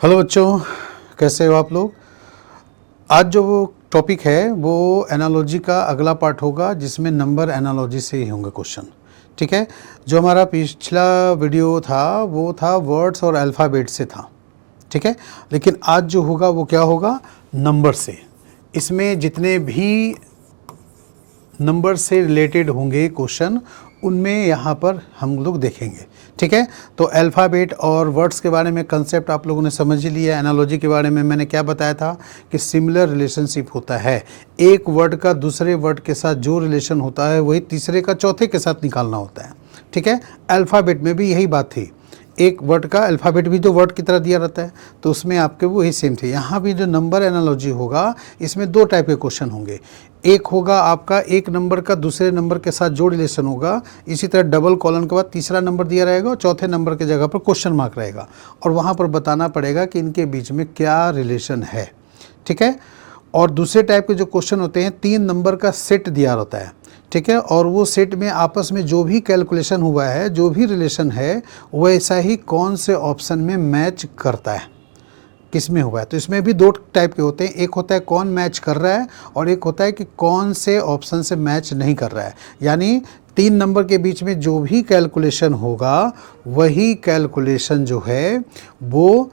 Hello बच्चों, कैसे हो आप लोग। आज जो टॉपिक है वो एनालॉजी का अगला पार्ट होगा, जिसमें नंबर एनालॉजी से ही होंगे क्वेश्चन। ठीक है, जो हमारा पिछला वीडियो था वो था वर्ड्स और अल्फ़ाबेट से था। ठीक है, लेकिन आज जो होगा वो क्या होगा, नंबर से। इसमें जितने भी नंबर से रिलेटेड होंगे क्वेश्चन, उनमें यहाँ पर हम लोग देखेंगे। ठीक है, तो अल्फ़ाबेट और वर्ड्स के बारे में कंसेप्ट आप लोगों ने समझ ही लिया। एनालॉजी के बारे में मैंने क्या बताया था कि सिमिलर रिलेशनशिप होता है। एक वर्ड का दूसरे वर्ड के साथ जो रिलेशन होता है वही तीसरे का चौथे के साथ निकालना होता है। ठीक है, अल्फ़ाबेट में भी यही बात थी। एक वर्ड का अल्फ़ाबेट भी तो वर्ड की तरह दिया रहता है, तो उसमें आपके वो ही सेम थे। यहाँ भी जो नंबर एनालॉजी होगा, इसमें दो टाइप के क्वेश्चन होंगे। एक होगा आपका एक नंबर का दूसरे नंबर के साथ जो रिलेशन होगा, इसी तरह डबल कॉलन के बाद तीसरा नंबर दिया रहेगा और चौथे नंबर के जगह पर क्वेश्चन मार्क रहेगा, और वहाँ पर बताना पड़ेगा कि इनके बीच में क्या रिलेशन है। ठीक है, और दूसरे टाइप के जो क्वेश्चन होते हैं, तीन नंबर का सेट दिया रहता है। ठीक है, और वो सेट में आपस में जो भी कैलकुलेशन हुआ है, जो भी रिलेशन है, वैसा ही कौन से ऑप्शन में मैच करता है, किस में हुआ है। तो इसमें भी दो टाइप के होते हैं, एक होता है कौन मैच कर रहा है और एक होता है कि कौन से ऑप्शन से मैच नहीं कर रहा है। यानी तीन नंबर के बीच में जो भी कैलकुलेशन होगा, वही कैलकुलेशन जो है वो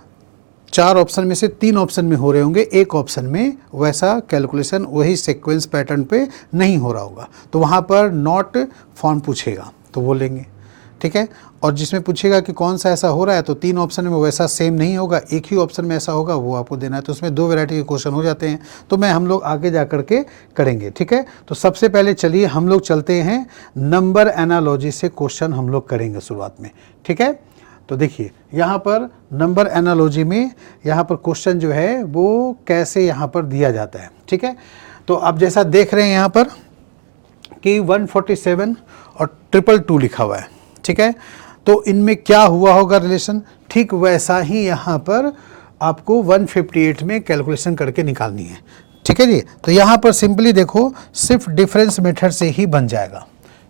चार ऑप्शन में से तीन ऑप्शन में हो रहे होंगे, एक ऑप्शन में वैसा कैलकुलेशन वही सीक्वेंस पैटर्न पे नहीं हो रहा होगा, तो वहाँ पर नॉट फाउंड पूछेगा तो वो लेंगे। ठीक है, और जिसमें पूछेगा कि कौन सा ऐसा हो रहा है, तो तीन ऑप्शन में वैसा सेम नहीं होगा, एक ही ऑप्शन में ऐसा होगा, वो आपको देना है। तो उसमें दो वैरायटी के क्वेश्चन हो जाते हैं, तो मैं हम लोग आगे जा कर के करेंगे। ठीक है, तो सबसे पहले चलिए हम लोग चलते हैं नंबर एनालॉजी से क्वेश्चन हम लोग करेंगे शुरुआत में। ठीक है, तो देखिए यहाँ पर नंबर एनालॉजी में यहाँ पर क्वेश्चन जो है वो कैसे यहाँ पर दिया जाता है। ठीक है, तो आप जैसा देख रहे हैं यहाँ पर कि 147 और 222 लिखा हुआ है। ठीक है, तो इनमें क्या हुआ होगा रिलेशन, ठीक वैसा ही यहाँ पर आपको 158 में कैलकुलेशन करके निकालनी है। ठीक है जी, तो यहाँ पर सिंपली देखो, सिर्फ डिफरेंस मेथड से ही बन जाएगा,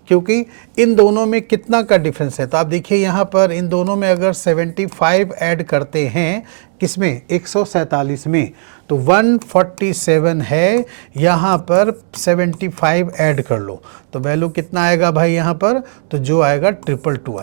क्योंकि इन दोनों में कितना का डिफरेंस है। तो आप देखिए यहाँ पर इन दोनों में अगर 75 ऐड करते हैं, किसमें, 147 में, तो 147 है, यहाँ पर 75 ऐड कर लो तो वैल्यू कितना आएगा भाई यहाँ पर, तो जो आएगा 222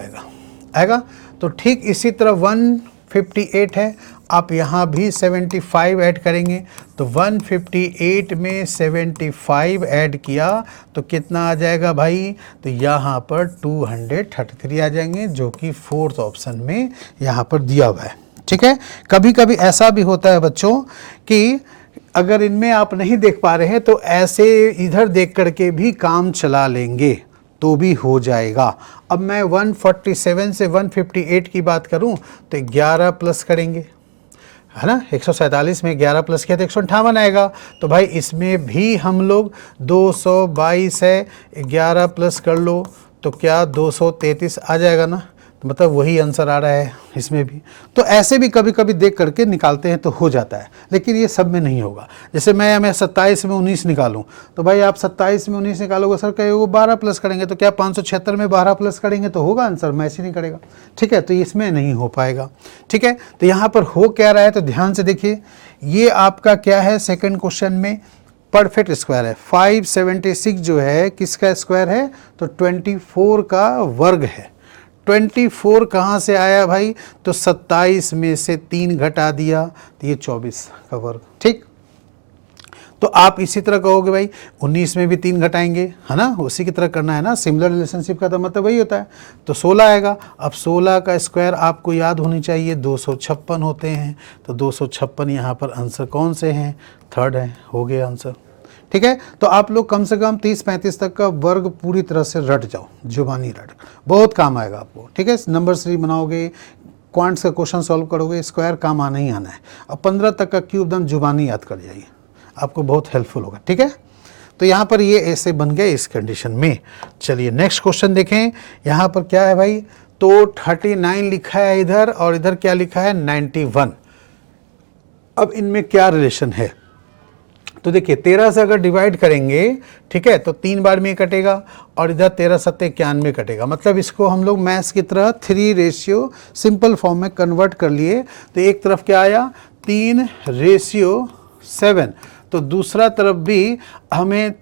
आएगा। तो ठीक इसी तरह 158 है, आप यहाँ भी 75 ऐड करेंगे, तो 158 में 75 ऐड किया तो कितना आ जाएगा भाई, तो यहाँ पर 233 आ जाएंगे, जो कि फोर्थ ऑप्शन में यहाँ पर दिया हुआ है। ठीक है, कभी कभी ऐसा भी होता है बच्चों कि अगर इनमें आप नहीं देख पा रहे हैं तो ऐसे इधर देख करके भी काम चला लेंगे तो भी हो जाएगा। अब मैं 147 से 158 की बात करूं तो 11 प्लस करेंगे, है ना। 147 में 11 प्लस किया तो 158 आएगा। तो भाई इसमें भी हम लोग 222 है, 11 प्लस कर लो तो क्या 233 आ जाएगा ना, तो मतलब वही आंसर आ रहा है इसमें भी। तो ऐसे भी कभी कभी देख करके निकालते हैं तो हो जाता है, लेकिन ये सब में नहीं होगा। जैसे मैं 27 में 19 निकालूं, तो भाई आप 27 में 19 निकालोगे, सर कहोगे 12 प्लस करेंगे, तो क्या 576 में 12 प्लस करेंगे तो होगा आंसर, मैच ही नहीं करेगा। ठीक है, तो इसमें नहीं हो पाएगा। ठीक है, तो यहाँ पर हो क्या रहा है, तो ध्यान से देखिए, ये आपका क्या है, सेकेंड क्वेश्चन में परफेक्ट स्क्वायर है। 576 जो है किसका स्क्वायर है, तो 24 का वर्ग है। 24 कहाँ से आया भाई, तो 27 में से 3 घटा दिया तो ये 24 का वर्ग। ठीक, तो आप इसी तरह कहोगे भाई 19 में भी 3 घटाएंगे, है ना, उसी की तरह करना है ना, सिमिलर रिलेशनशिप का तो मतलब वही होता है। तो 16 आएगा। अब 16 का स्क्वायर आपको याद होनी चाहिए 256 होते हैं, तो 256 यहाँ पर आंसर कौन से हैं, थर्ड है, हो गया आंसर। ठीक है, तो आप लोग कम से कम 30-35 तक का वर्ग पूरी तरह से रट जाओ, जुबानी रट, बहुत काम आएगा आपको। ठीक है, नंबर सीरीज बनाओगे, क्वांट्स का क्वेश्चन सॉल्व करोगे, स्क्वायर काम आना ही आना है। अब 15 तक का क्यूब एकदम जुबानी याद कर जाइए, आपको बहुत हेल्पफुल होगा। ठीक है, तो यहाँ पर ये ऐसे बन गए इस कंडीशन में। चलिए नेक्स्ट क्वेश्चन देखें, यहाँ पर क्या है भाई, तो 39 लिखा है इधर और इधर क्या लिखा है, 91। अब इनमें क्या रिलेशन है, तो देखिए 13 से अगर डिवाइड करेंगे, ठीक है, तो 3 बार में ये कटेगा और इधर 13 सत्ते 91 कटेगा। मतलब इसको हम लोग मैथ्स की तरह 3 रेशियो सिंपल फॉर्म में कन्वर्ट कर लिए। तो एक तरफ क्या आया 3:7, तो दूसरा तरफ भी हमें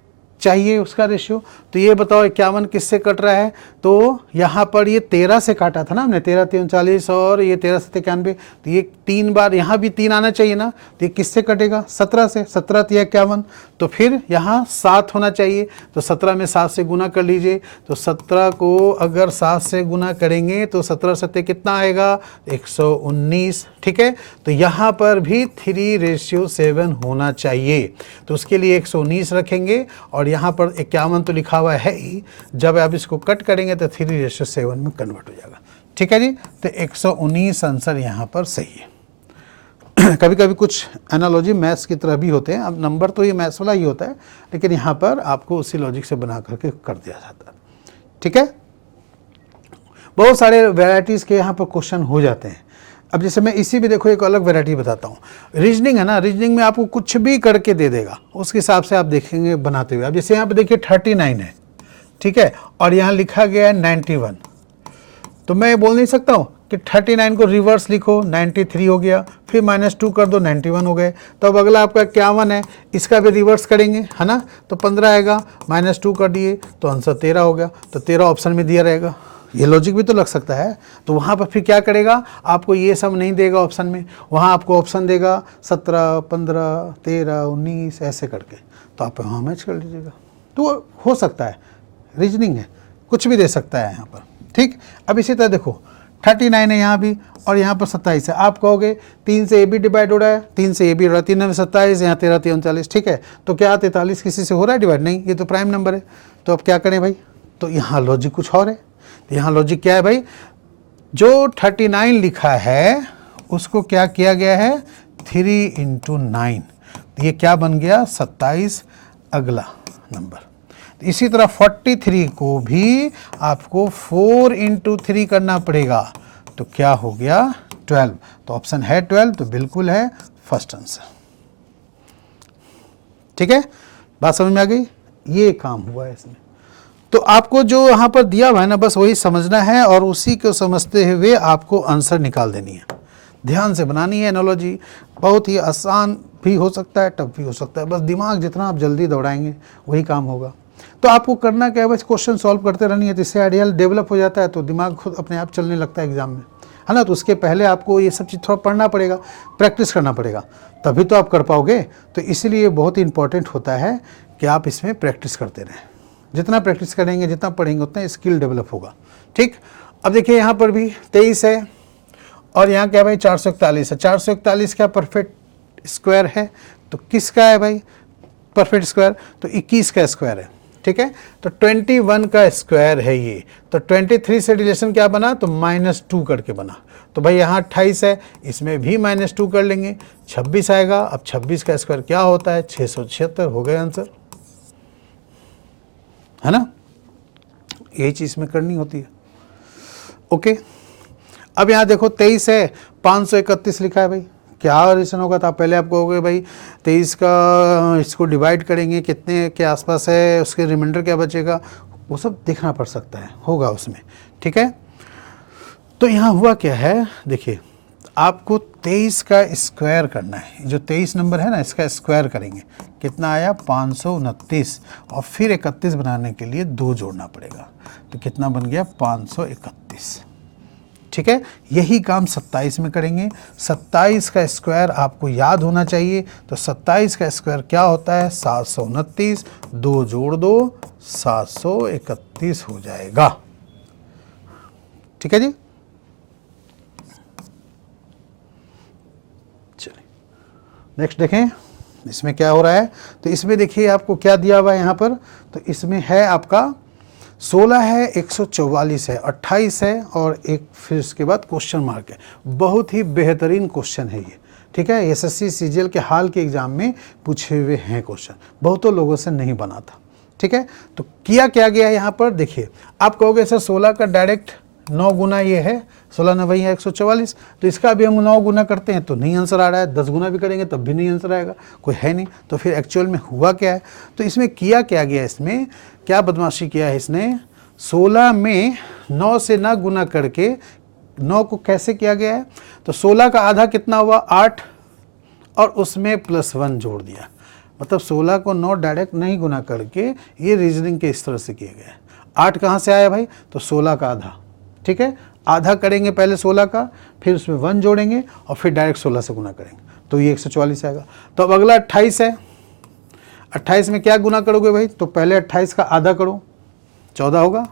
चाहिए उसका रेशियो। तो ये बताओ 51 किससे कट रहा है, तो यहाँ पर ये 13 से काटा था ना हमने, 13 3 40 और ये 13 7 91, तो ये 3 बार यहाँ भी 3 आना चाहिए ना, तो ये किससे कटेगा 17 से, 17 3 51, तो फिर यहाँ 7 होना चाहिए। तो 17 में 7 से गुना कर लीजिए, तो 17 को अगर 7 से गुना करेंगे तो 17 सत्ते कितना आएगा 119, ठीक है। तो यहाँ पर भी 3:7 होना चाहिए, तो उसके लिए 119 रखेंगे और यहाँ पर 51 तो लिखा हुआ है ही, जब आप इसको कट करेंगे तो 3:7 में कन्वर्ट हो जाएगा, ठीक है जी। तो 119 आंसर यहाँ पर सही है। कभी कभी कुछ एनालॉजी मैथ्स की तरह भी होते हैं, अब नंबर तो ये मैथ्स वाला ही होता है, लेकिन यहाँ पर आपको उसी लॉजिक से बना करके कर दिया जाता है, ठीक है। बहुत सारे वैरायटीज़ के यहाँ पर क्वेश्चन हो जाते हैं। अब जैसे मैं इसी भी देखो एक अलग वैरायटी बताता हूँ। रीजनिंग है ना, रीजनिंग में आपको कुछ भी करके दे देगा, उसके हिसाब से आप देखेंगे बनाते हुए। अब जैसे यहाँ पे देखिए 39 है, ठीक है, और यहाँ लिखा गया है 91, तो मैं बोल नहीं सकता हूँ कि 39 को रिवर्स लिखो, 93 हो गया, फिर -2 कर दो 91 हो गए। तो अब अगला आपका 51 है, इसका भी रिवर्स करेंगे, है ना, तो 15 आएगा, -2 कर दिए तो आंसर 13 हो गया, तो 13 ऑप्शन में दिया रहेगा। ये लॉजिक भी तो लग सकता है। तो वहाँ पर फिर क्या करेगा, आपको ये सब नहीं देगा ऑप्शन में, वहाँ आपको ऑप्शन देगा 17 15 13 19 ऐसे करके, तो आप वहाँ मैच कर लीजिएगा। तो हो सकता है, रीजनिंग है, कुछ भी दे सकता है यहाँ पर, ठीक। अब इसी तरह देखो 39 है यहाँ भी और यहाँ पर 27 है। आप कहोगे 3 से ए भी डिवाइड हो रहा है, 3 से ए भी हो रहा है, 3 में 27, यहाँ 13 3 39, ठीक है। तो क्या 43 किसी से हो रहा है डिवाइड? नहीं, ये तो प्राइम नंबर है। तो अब क्या करें भाई, तो यहाँ लॉजिक कुछ और है। यहाँ लॉजिक क्या है भाई, जो 39 लिखा है उसको क्या किया गया है 3 × 9, ये क्या बन गया 27 अगला नंबर। इसी तरह 43 को भी आपको 4 × 3 करना पड़ेगा, तो क्या हो गया 12, तो ऑप्शन है 12, तो बिल्कुल है फर्स्ट आंसर, ठीक है। बात समझ में आ गई, ये काम हुआ है इसमें। तो आपको जो यहाँ पर दिया हुआ है ना, बस वही समझना है और उसी को समझते हुए आपको आंसर निकाल देनी है। ध्यान से बनानी है एनालॉजी, बहुत ही आसान भी हो सकता है, टफ भी हो सकता है, बस दिमाग जितना आप जल्दी दौड़ाएंगे वही काम होगा। तो आपको करना क्या है, बस क्वेश्चन सॉल्व करते रहनी है, तो इससे आइडियल डेवलप हो जाता है, तो दिमाग खुद अपने आप चलने लगता है एग्जाम में, है ना। तो उसके पहले आपको ये सब चीज़ थोड़ा पढ़ना पड़ेगा, प्रैक्टिस करना पड़ेगा, तभी तो आप कर पाओगे। तो इसीलिए बहुत ही इंपॉर्टेंट होता है कि आप इसमें प्रैक्टिस करते रहें। जितना प्रैक्टिस करेंगे, जितना पढ़ेंगे, उतना स्किल डेवलप होगा, ठीक। अब देखिए यहाँ पर भी 23 है और यहाँ क्या भाई 441 है। 441 क्या परफेक्ट स्क्वायर है, तो किसका है भाई परफेक्ट स्क्वायर, तो 21 का स्क्वायर है, ठीक है। तो 21 का स्क्वायर है ये, तो 23 से रिलेशन क्या बना, तो -2 करके बना। तो भाई यहाँ 28 है, इसमें भी -2 कर लेंगे, 26 आएगा। अब 26 का स्क्वायर क्या होता है 676, हो गया आंसर, है ना। यही चीज़ में करनी होती है, ओके। अब यहाँ देखो 23 है, 531 लिखा है भाई, क्या रीज़न होगा, तो पहले आप कहोगे भाई 23 का इसको डिवाइड करेंगे कितने के आसपास है, उसके रिमाइंडर क्या बचेगा, वो सब देखना पड़ सकता है, होगा उसमें, ठीक है। तो यहाँ हुआ क्या है, देखिए आपको 23 का स्क्वायर करना है, जो 23 नंबर है ना इसका स्क्वायर करेंगे, कितना आया 529, और फिर 31 बनाने के लिए 2 जोड़ना पड़ेगा, तो कितना बन गया 531, ठीक है। यही काम 27 में करेंगे। 27 का स्क्वायर आपको याद होना चाहिए, तो 27 का स्क्वायर क्या होता है 729, 2 जोड़ दो 731 हो जाएगा, ठीक है जी। चलिए नेक्स्ट देखें इसमें क्या हो रहा है। तो इसमें देखिए आपको क्या दिया हुआ है यहाँ पर, तो इसमें है आपका 16 है, 144 है, 28 है और एक फिर उसके बाद क्वेश्चन मार्क है। बहुत ही बेहतरीन क्वेश्चन है ये, ठीक है। एसएससी सीजीएल के हाल के एग्जाम में पूछे हुए हैं क्वेश्चन, बहुतों लोगों से नहीं बना था, ठीक है। तो किया क्या गया यहाँ पर देखिए, आप कहोगे सर 16 का डायरेक्ट 9 गुना ये है, 16 9 वही है 144। तो इसका भी हम 9 गुना करते हैं तो नहीं आंसर आ रहा है, 10 गुना भी करेंगे तब भी नहीं आंसर आएगा, कोई है नहीं। तो फिर एक्चुअल में हुआ क्या है, तो इसमें किया क्या गया, इसमें क्या बदमाशी किया है इसने, 16 में 9 से ना गुना करके 9 को कैसे किया गया है, तो 16 का आधा कितना हुआ 8 और उसमें +1 जोड़ दिया। मतलब 16 को 9 डायरेक्ट नहीं गुना करके ये रीजनिंग के इस तरह से किया गया है। 8 कहाँ से आया भाई, तो 16 का आधा, ठीक है, आधा करेंगे पहले 16 का, फिर उसमें 1 जोड़ेंगे और फिर डायरेक्ट 16 से गुना करेंगे, तो ये 144 आएगा। तो अब अगला 28 है, 28 में क्या गुना करोगे भाई, तो पहले 28 का आधा करो 14 होगा,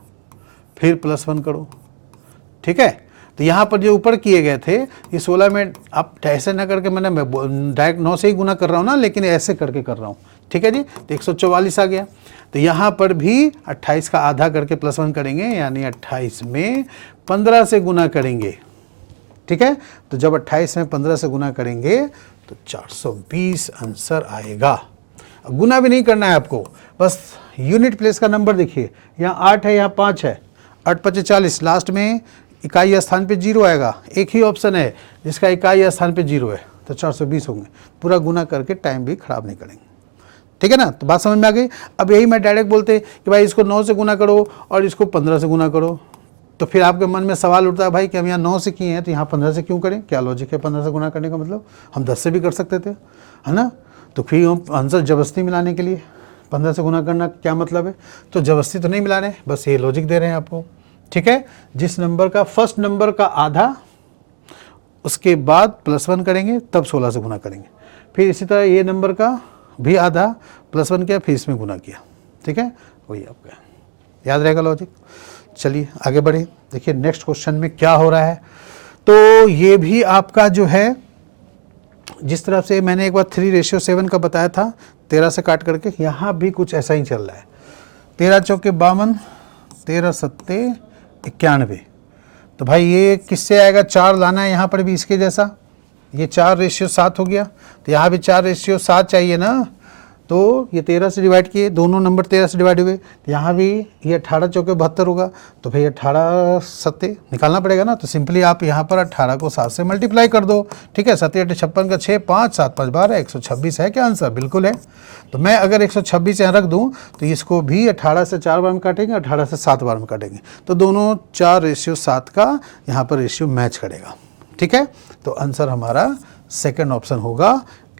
फिर +1 करो, ठीक है। तो यहाँ पर जो ऊपर किए गए थे ये 16 में आप ऐसे ना करके, मैंने डायरेक्ट 9 से ही गुना कर रहा हूँ ना, लेकिन ऐसे करके कर रहा हूँ, ठीक है जी। तो 144 आ गया। तो यहाँ पर भी 28 का आधा करके +1 करेंगे, यानी 28 में 15 से गुना करेंगे, ठीक है। तो जब 28 में 15 से गुना करेंगे तो 420 आंसर आएगा। गुना भी नहीं करना है आपको, बस यूनिट प्लेस का नंबर देखिए, यहाँ 8 है, यहाँ 5 है, 8 5 40, लास्ट में इकाई स्थान पे 0 आएगा। एक ही ऑप्शन है जिसका इकाई स्थान पे 0 है, तो 420 होंगे। पूरा गुना करके टाइम भी खराब नहीं करेंगे, ठीक है ना। तो बात समझ में आ गई। अब यही मैं डायरेक्ट बोलते कि भाई इसको 9 से गुना करो और इसको 15 से गुना करो, तो फिर आपके मन में सवाल उठता है भाई कि हम यहाँ 9 से किए हैं तो यहाँ 15 से क्यों करें, क्या लॉजिक है 15 से गुना करने का, मतलब हम 10 से भी कर सकते थे, है ना। तो फिर हम आंसर जबरदस्ती मिलाने के लिए 15 से गुना करना क्या मतलब है, तो जबरदस्ती तो नहीं मिला रहे, बस ये लॉजिक दे रहे हैं आपको, ठीक है। जिस नंबर का फर्स्ट नंबर का आधा, उसके बाद +1 करेंगे तब 16 से गुना करेंगे, फिर इसी तरह ये नंबर का भी आधा +1 किया, फिर इसमें गुना किया, ठीक है। वही आपका याद रहेगा लॉजिक। चलिए आगे बढ़े, देखिए नेक्स्ट क्वेश्चन में क्या हो रहा है। तो ये भी आपका जो है, जिस तरह से मैंने एक बार 3:7 का बताया था 13 से काट करके, यहाँ भी कुछ ऐसा ही चल रहा है। 13 चौके 52, 13 सत्ते 91। तो भाई ये किससे आएगा, 4 लाना है यहाँ पर भी इसके जैसा, ये 4:7 हो गया, तो यहाँ भी 4:7 चाहिए ना। तो ये 13 से डिवाइड किए, दोनों नंबर 13 से डिवाइड हुए, तो यहाँ भी ये 18 चौके 72 होगा, तो भाई 18 सत्ते निकालना पड़ेगा ना। तो सिंपली आप यहाँ पर 18 को 7 से मल्टीप्लाई कर दो, ठीक है। 7 8 56 का 6, 5 7 5 12, 126 है क्या आंसर, बिल्कुल है। तो मैं अगर 126 यहाँ रख दूँ तो इसको भी 18 से 4 बार में काटेंगे, 18 से 7 बार में काटेंगे, तो दोनों 4:7 का यहाँ पर रेशियो मैच करेगा, ठीक है। तो आंसर हमारा सेकंड ऑप्शन होगा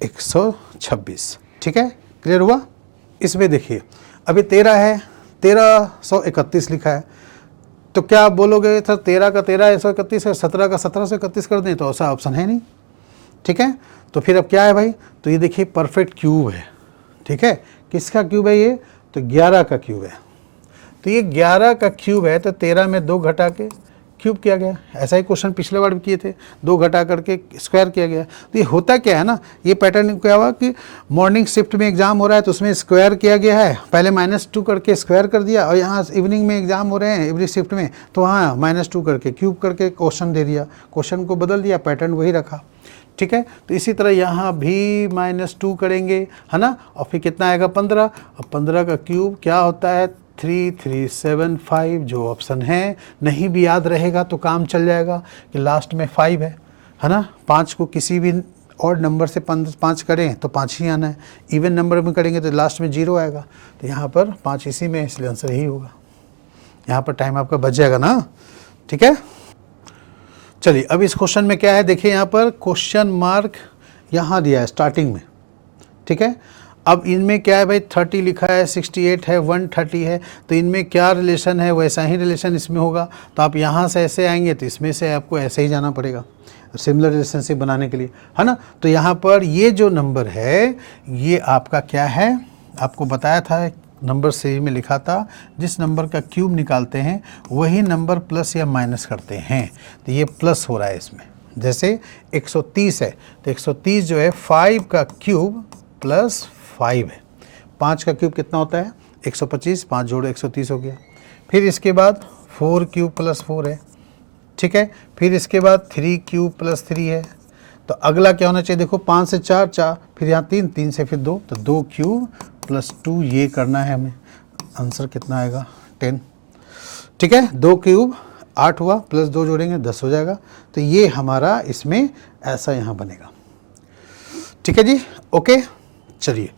126, ठीक है। क्लियर हुआ। इसमें देखिए अभी 13 है, 1331 लिखा है, तो क्या आप बोलोगे सर 13 का 13 131 है, 17 का 1731 कर दें, तो ऐसा ऑप्शन है नहीं, ठीक है। तो फिर अब क्या है भाई, तो ये देखिए परफेक्ट क्यूब है, ठीक है। किसका क्यूब है ये, तो 11 का क्यूब है। तो ये 11 का क्यूब है, तो 13 में 2 घटा के क्यूब किया गया। ऐसा ही क्वेश्चन पिछले बार भी किए थे, 2 घटा करके स्क्वायर किया गया। तो ये होता क्या है ना, ये पैटर्न क्या हुआ कि मॉर्निंग शिफ्ट में एग्जाम हो रहा है तो उसमें स्क्वायर किया गया है, पहले -2 करके स्क्वायर कर दिया, और यहाँ इवनिंग में एग्जाम हो रहे हैं एवरी शिफ्ट में, तो वहाँ -2 करके क्यूब करके क्वेश्चन दे दिया, क्वेश्चन को बदल दिया, पैटर्न वही रखा, ठीक है। तो इसी तरह यहाँ भी -2 करेंगे, है ना, और फिर कितना आएगा 15, और 15 का क्यूब क्या होता है 3375, जो ऑप्शन है। नहीं भी याद रहेगा तो काम चल जाएगा कि लास्ट में 5 है ना। 5 को किसी भी ऑड नंबर से 5 करें तो 5 ही आना है, इवन नंबर में करेंगे तो लास्ट में 0 आएगा, तो यहाँ पर 5 इसी में, इसलिए आंसर यही होगा। यहाँ पर टाइम आपका बच जाएगा ना, ठीक है। चलिए अब इस क्वेश्चन में क्या है, देखिए यहाँ पर क्वेश्चन मार्क यहाँ दिया है स्टार्टिंग में, ठीक है। अब इनमें क्या है भाई, 30 लिखा है, 68 है, 130 है, तो इनमें क्या रिलेशन है, वैसा ही रिलेशन इसमें होगा। तो आप यहाँ से ऐसे आएंगे तो इसमें से आपको ऐसे ही जाना पड़ेगा सिमिलर रिलेशनशिप बनाने के लिए, है ना। तो यहाँ पर ये जो नंबर है ये आपका क्या है, आपको बताया था नंबर सीरीज में लिखा था, जिस नंबर का क्यूब निकालते हैं वही नंबर प्लस या माइनस करते हैं। तो ये प्लस हो रहा है इसमें, जैसे 130 है तो 130 जो है 5 का क्यूब प्लस 5 है। 5 का क्यूब कितना होता है 125, 5 जोड़ो 130 हो गया। फिर इसके बाद 4 क्यूब प्लस 4 है, ठीक है। फिर इसके बाद 3 क्यूब प्लस 3 है। तो अगला क्या होना चाहिए, देखो 5 से 4 4, फिर यहाँ 3, 3 से फिर 2, तो 2 क्यूब प्लस 2 ये करना है हमें। आंसर कितना आएगा 10, ठीक है। 2 क्यूब 8 हुआ, प्लस 2 जोड़ेंगे 10 हो जाएगा। तो ये हमारा इसमें ऐसा यहाँ बनेगा। ठीक है जी, ओके। चलिए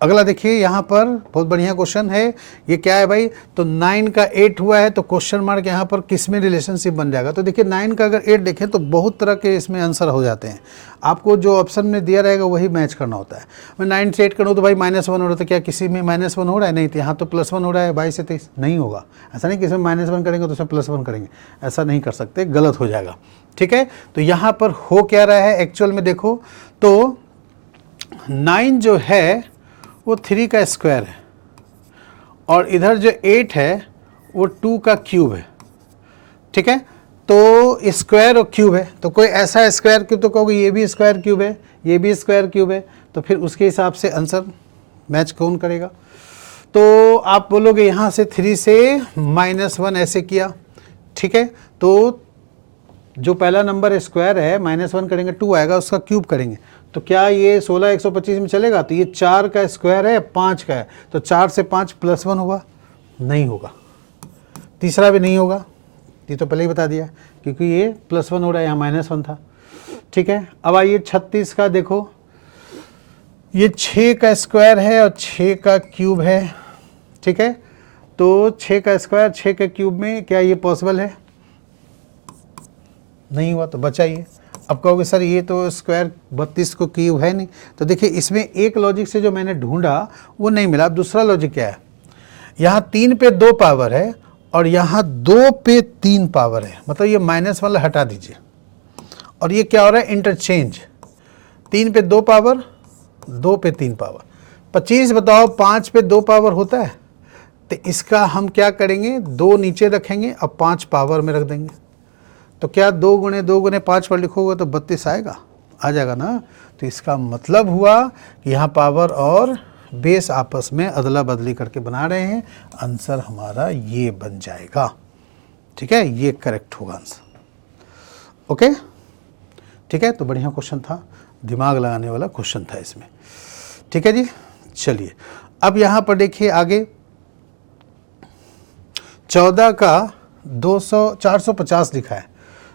अगला देखिए, यहाँ पर बहुत बढ़िया क्वेश्चन है। ये क्या है भाई, तो 9 का 8 हुआ है, तो क्वेश्चन मार्क यहाँ पर किस में रिलेशनशिप बन जाएगा। तो देखिए 9 का अगर 8 देखें तो बहुत तरह के इसमें आंसर हो जाते हैं। आपको जो ऑप्शन में दिया रहेगा वही मैच करना होता है। मैं 9 से 8 करूँ तो भाई -1 हो रहा है, तो क्या किसी में -1 हो रहा है? नहीं, तो यहाँ तो +1 हो रहा है। 22 से 23 नहीं होगा। ऐसा नहीं किसी में -1 करेंगे तो उसमें +1 करेंगे, ऐसा नहीं कर सकते, गलत हो जाएगा। ठीक है, तो यहाँ पर हो क्या रहा है एक्चुअल में, देखो तो 9 जो है वो 3 का स्क्वायर है, और इधर जो 8 है वो 2 का क्यूब है। ठीक है, तो स्क्वायर और क्यूब है, तो कोई ऐसा स्क्वायर क्यूब तो कहोगे ये भी स्क्वायर क्यूब है, ये भी स्क्वायर क्यूब है, तो फिर उसके हिसाब से आंसर मैच कौन करेगा। तो आप बोलोगे यहाँ से 3 से -1 ऐसे किया। ठीक है, तो जो पहला नंबर स्क्वायर है -1 करेंगे 2 आएगा, उसका क्यूब करेंगे तो क्या ये 16 125 में चलेगा। तो ये 4 का स्क्वायर है, 5 का है, तो 4 से 5 +1 हुआ, नहीं होगा। तीसरा भी नहीं होगा, ये तो पहले ही बता दिया, क्योंकि ये +1 हो रहा है, यहाँ -1 था। ठीक है, अब आइए 36 का देखो, ये 6 का स्क्वायर है और 6 का क्यूब है। ठीक है, तो 6 का स्क्वायर 6 के क्यूब में क्या ये पॉसिबल है? नहीं हुआ, तो बचा ये। अब कहोगे सर ये तो स्क्वायर 32 को क्यूब है नहीं। तो देखिए इसमें एक लॉजिक से जो मैंने ढूंढा वो नहीं मिला। अब दूसरा लॉजिक क्या है, यहाँ 3 पे 2 पावर है और यहाँ 2 पे 3 पावर है, मतलब ये माइनस वाला हटा दीजिए, और ये क्या हो रहा है, इंटरचेंज। 3 पे 2 पावर, 2 पे 3 पावर। 25 बताओ 5 पे 2 पावर होता है, तो इसका हम क्या करेंगे, 2 नीचे रखेंगे और 5 पावर में रख देंगे। तो क्या 2 गुणे 2 गुणे 5 पर लिखोगे तो 32 आएगा, आ जाएगा ना। तो इसका मतलब हुआ कि यहाँ पावर और बेस आपस में अदला बदली करके बना रहे हैं, आंसर हमारा ये बन जाएगा। ठीक है, ये करेक्ट होगा आंसर। ओके, ठीक है, तो बढ़िया क्वेश्चन था, दिमाग लगाने वाला क्वेश्चन था इसमें। ठीक है जी, चलिए अब यहाँ पर देखिए आगे 14 का 450 लिखा है,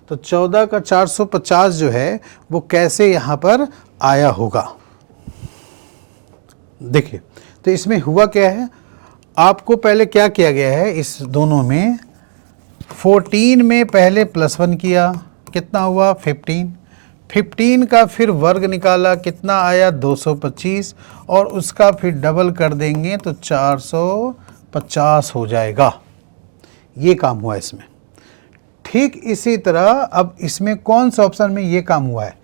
तो 14 का 450 जो है वो कैसे यहाँ पर आया होगा। देखिए तो इसमें हुआ क्या है, आपको पहले क्या किया गया है, इस दोनों में 14 में पहले +1 किया, कितना हुआ 15, 15 का फिर वर्ग निकाला, कितना आया 225, और उसका फिर डबल कर देंगे तो 450 हो जाएगा। ये काम हुआ इसमें। ठीक इसी तरह अब इसमें कौन सा ऑप्शन में ये काम हुआ है,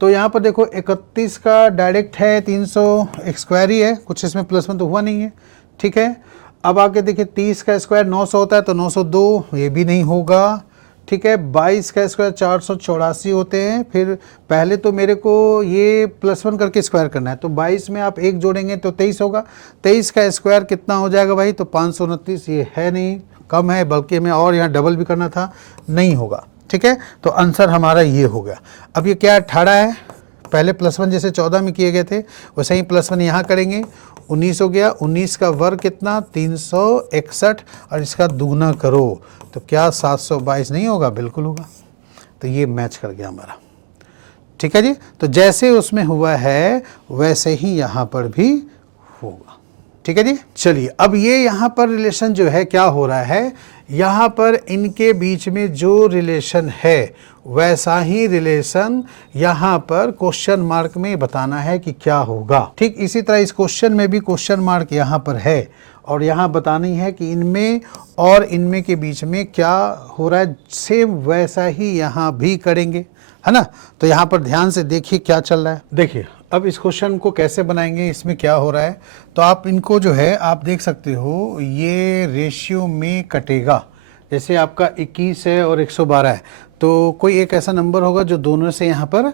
तो यहाँ पर देखो 31 का डायरेक्ट है, 300 एक स्क्वायर ही है, कुछ इसमें +1 तो हुआ नहीं है। ठीक है, अब आके देखिए 30 का स्क्वायर 900 होता है, तो 902 ये भी नहीं होगा। ठीक है, 22 का स्क्वायर 484 होते हैं। फिर पहले तो मेरे को ये +1 करके स्क्वायर करना है, तो 22 में आप 1 जोड़ेंगे तो 23 होगा। 23 का स्क्वायर कितना हो जाएगा भाई, तो 529, ये है नहीं, कम है, बल्कि हमें और यहाँ डबल भी करना था, नहीं होगा। ठीक है, तो आंसर हमारा ये हो गया। अब ये क्या 18 है, पहले +1 जैसे 14 में किए गए थे वैसे ही +1 यहाँ करेंगे, 19 हो गया। 19 का वर्ग कितना 361, और इसका दुगना करो तो क्या 722 नहीं होगा, बिल्कुल होगा। तो ये मैच कर गया हमारा। ठीक है जी, तो जैसे उसमें हुआ है वैसे ही यहाँ पर भी होगा। ठीक है जी, चलिए अब ये यहाँ पर रिलेशन जो है क्या हो रहा है, यहाँ पर इनके बीच में जो रिलेशन है वैसा ही रिलेशन यहाँ पर क्वेश्चन मार्क में बताना है कि क्या होगा। ठीक इसी तरह इस क्वेश्चन में भी क्वेश्चन मार्क यहाँ पर है, और यहाँ बतानी है कि इनमें और इनमें के बीच में क्या हो रहा है, सेम वैसा ही यहाँ भी करेंगे, है ना। तो यहाँ पर ध्यान से देखिए क्या चल रहा है। देखिए अब इस क्वेश्चन को कैसे बनाएंगे, इसमें क्या हो रहा है, तो आप इनको जो है आप देख सकते हो, ये रेशियो में कटेगा। जैसे आपका 21 है और 112 है, तो कोई एक ऐसा नंबर होगा जो दोनों से यहाँ पर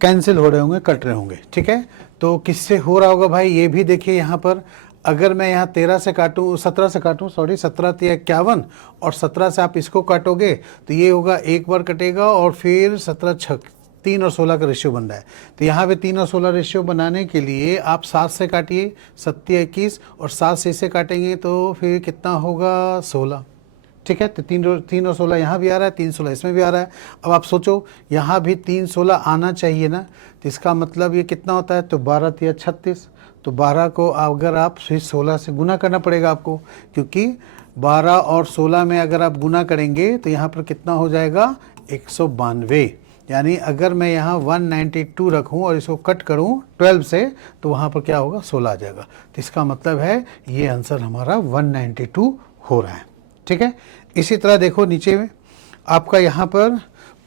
कैंसिल हो रहे होंगे, कट रहे होंगे। ठीक है, तो किससे हो रहा होगा भाई, ये भी देखिए यहाँ पर, अगर मैं यहाँ 13 से काटूँ, 17 से काटूँ, सॉरी 17 × 51, और 17 से आप इसको काटोगे तो ये होगा, एक बार कटेगा और फिर 17 6 3 और 16 का रेशियो बन रहा है। तो यहाँ पे 3 और 16 रेशियो बनाने के लिए आप 7 से काटिए, 7 × 21, और 7 से इसे काटेंगे तो फिर कितना होगा 16। ठीक है। तो 3 और 16 यहाँ भी आ रहा है, 3 16 इसमें भी आ रहा है। अब आप सोचो यहाँ भी 3 16 आना चाहिए ना, तो इसका मतलब ये कितना होता है, तो 12 3 36। तो 12 को अगर आप फिर 16 से गुना करना पड़ेगा आपको, क्योंकि 12 और 16 में अगर आप गुना करेंगे तो यहाँ पर कितना हो जाएगा, 192। यानी अगर मैं यहाँ 192 रखूँ और इसको कट करूँ 12 से, तो वहाँ पर क्या होगा, 16 आ जाएगा। तो इसका मतलब है ये आंसर हमारा 192 हो रहा है। ठीक है। इसी तरह देखो नीचे में आपका यहाँ पर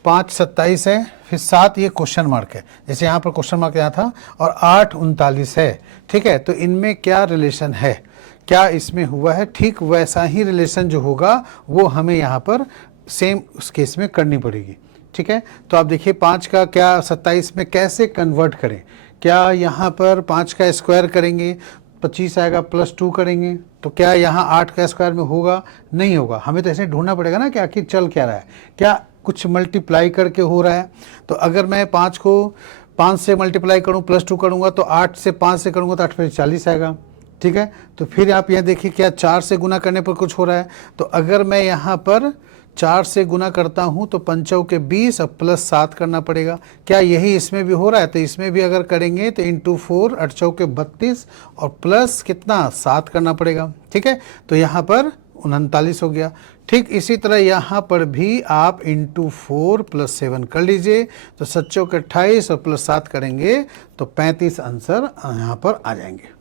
5 27 है, फिर 7 ये क्वेश्चन मार्क है, जैसे यहाँ पर क्वेश्चन मार्क यहाँ था, और 8 39 है। ठीक है। तो इनमें क्या रिलेशन है, क्या इसमें हुआ है, ठीक वैसा ही रिलेशन जो होगा वो हमें यहाँ पर सेम उस केस में करनी पड़ेगी। ठीक है। तो आप देखिए 5 का क्या 27 में कैसे कन्वर्ट करें, क्या यहाँ पर 5 का स्क्वायर करेंगे 25 आएगा, +2 करेंगे, तो क्या यहाँ 8 का स्क्वायर में होगा, नहीं होगा। हमें तो ऐसे ढूंढना पड़ेगा ना कि आखिर चल क्या रहा है, क्या कुछ मल्टीप्लाई करके हो रहा है। तो अगर मैं 5 को 5 से मल्टीप्लाई करूँ +2 करूँगा, तो 8 से 5 से करूँगा तो 8 पे 40 आएगा। ठीक है। तो फिर आप यहाँ देखिए क्या 4 से गुना करने पर कुछ हो रहा है, तो अगर मैं यहाँ पर 4 से गुना करता हूँ तो 5 चौके 20 और +7 करना पड़ेगा। क्या यही इसमें भी हो रहा है, तो इसमें भी अगर करेंगे तो इंटू 4 8 चौके 32 और प्लस कितना 7 करना पड़ेगा। ठीक है। तो यहाँ पर 39 हो गया। ठीक इसी तरह यहाँ पर भी आप इंटू 4 + 7 कर लीजिए, तो 7 चौके 28 और +7 करेंगे तो 35 आंसर यहाँ पर आ जाएंगे।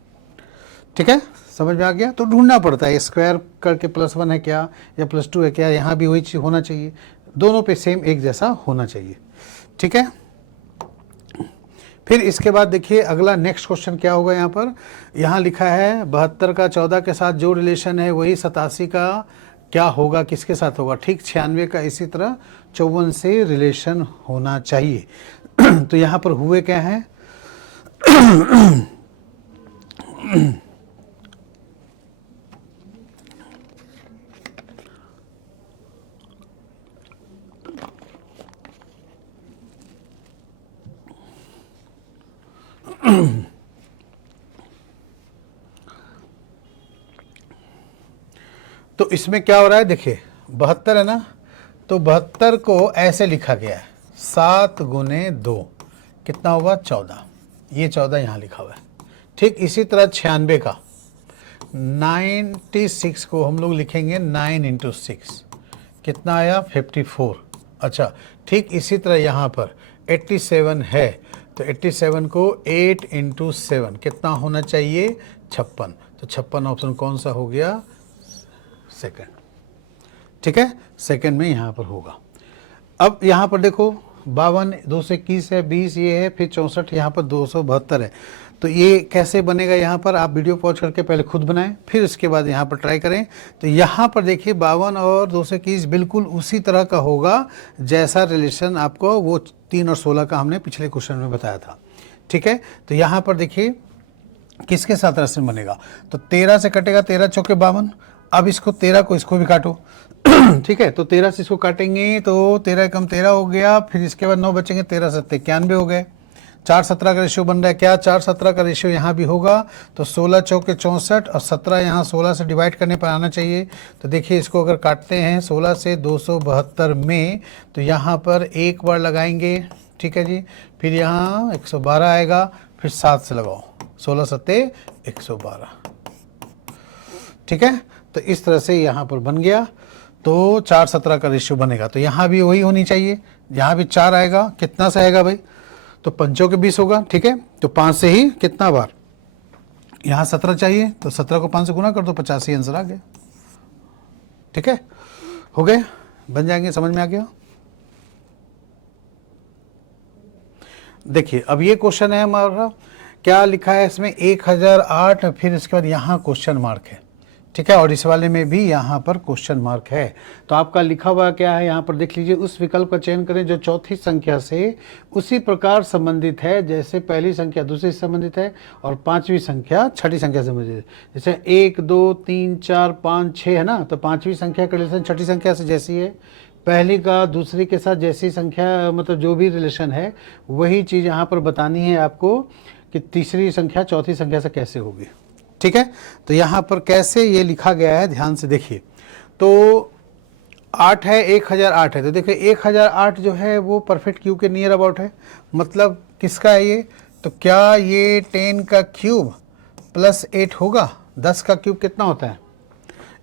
ठीक है, समझ में आ गया। तो ढूंढना पड़ता है स्क्वायर करके +1 है क्या या +2 है क्या, यहाँ भी वही चीज़ होना चाहिए, दोनों पे सेम एक जैसा होना चाहिए। ठीक है। फिर इसके बाद देखिए अगला नेक्स्ट क्वेश्चन क्या होगा, यहाँ लिखा है 72 का 14 के साथ जो रिलेशन है वही 87 का क्या होगा, किसके साथ होगा। ठीक 96 का इसी तरह 54 से रिलेशन होना चाहिए। तो यहाँ पर हुए क्या है तो इसमें क्या हो रहा है, देखिए 72 है ना, तो 72 को ऐसे लिखा गया है 7 गुने 2 कितना होगा 14, ये 14 यहाँ लिखा हुआ है। ठीक इसी तरह 96 का 96 को हम लोग लिखेंगे 9 × 6 कितना आया 54। अच्छा ठीक इसी तरह यहाँ पर 87 है, तो 87 को 8 × 7 कितना होना चाहिए 56। तो 56 ऑप्शन कौन सा हो गया, सेकंड। ठीक है, सेकंड में यहाँ पर होगा। अब यहाँ पर देखो 52 2 से 21 है, 20 ये है, फिर 64 यहाँ पर 272 है। तो ये कैसे बनेगा, यहाँ पर आप वीडियो पॉज करके पहले खुद बनाएं, फिर उसके बाद यहाँ पर ट्राई करें। तो यहाँ पर देखिए 52 और 2 से 21 बिल्कुल उसी तरह का होगा जैसा रिलेशन आपको वो 3 और 16 का हमने पिछले क्वेश्चन में बताया था। ठीक है। तो यहाँ पर देखिए किसके साथ रिलेशन बनेगा, तो 13 से कटेगा 13 चौके 52। अब इसको 13 को इसको भी काटो। ठीक है। तो 13 से इसको काटेंगे तो 13 कम 13 हो गया, फिर इसके बाद 9 बचेंगे, 13 7 91 हो गए। 4 17 का रेशियो बन रहा है, क्या 4 17 का रेशियो यहाँ भी होगा, तो 16 चौके 64 और 17 यहाँ 16 से डिवाइड करने पर आना चाहिए। तो देखिए इसको अगर काटते हैं 16 से 272 में, तो यहाँ पर एक बार लगाएंगे। ठीक है जी, फिर यहाँ 112 आएगा, फिर 7 से लगाओ 16 7 112। ठीक है। तो इस तरह से यहाँ पर बन गया, तो 4 17 का रेशियो बनेगा। तो यहाँ भी वही होनी चाहिए, यहाँ भी 4 आएगा, कितना से आएगा भाई, तो 5 के 20 होगा। ठीक है। तो 5 से ही कितना बार, यहाँ 17 चाहिए, तो 17 को 5 से गुना कर दो, 85 आंसर आ गया। ठीक है, हो गए, बन जाएंगे, समझ में आ गया। देखिए अब ये क्वेश्चन है हमारा, क्या लिखा है इसमें 1008, फिर इसके बाद यहाँ क्वेश्चन मार्क है। ठीक है, और इस वाले में भी यहाँ पर क्वेश्चन मार्क है। तो आपका लिखा हुआ क्या है यहाँ पर देख लीजिए, उस विकल्प का चयन करें जो चौथी संख्या से उसी प्रकार संबंधित है जैसे पहली संख्या दूसरी से संबंधित है और पांचवी संख्या छठी संख्या से संबंधित है। जैसे 1 2 3 4 5 6 है ना, तो पांचवी संख्या का रिलेशन छठी संख्या से जैसी है, पहली का दूसरी के साथ जैसी संख्या, मतलब जो भी रिलेशन है वही चीज़ यहाँ पर बतानी है आपको कि तीसरी संख्या चौथी संख्या से कैसे होगी। ठीक है। तो यहाँ पर कैसे ये लिखा गया है ध्यान से देखिए। तो 8 है, 1008 है, तो देखो 1008 जो है वो परफेक्ट क्यूब के नियर अबाउट है। मतलब किसका है ये? तो क्या ये 10 का क्यूब प्लस 8 होगा? 10 का क्यूब कितना होता है?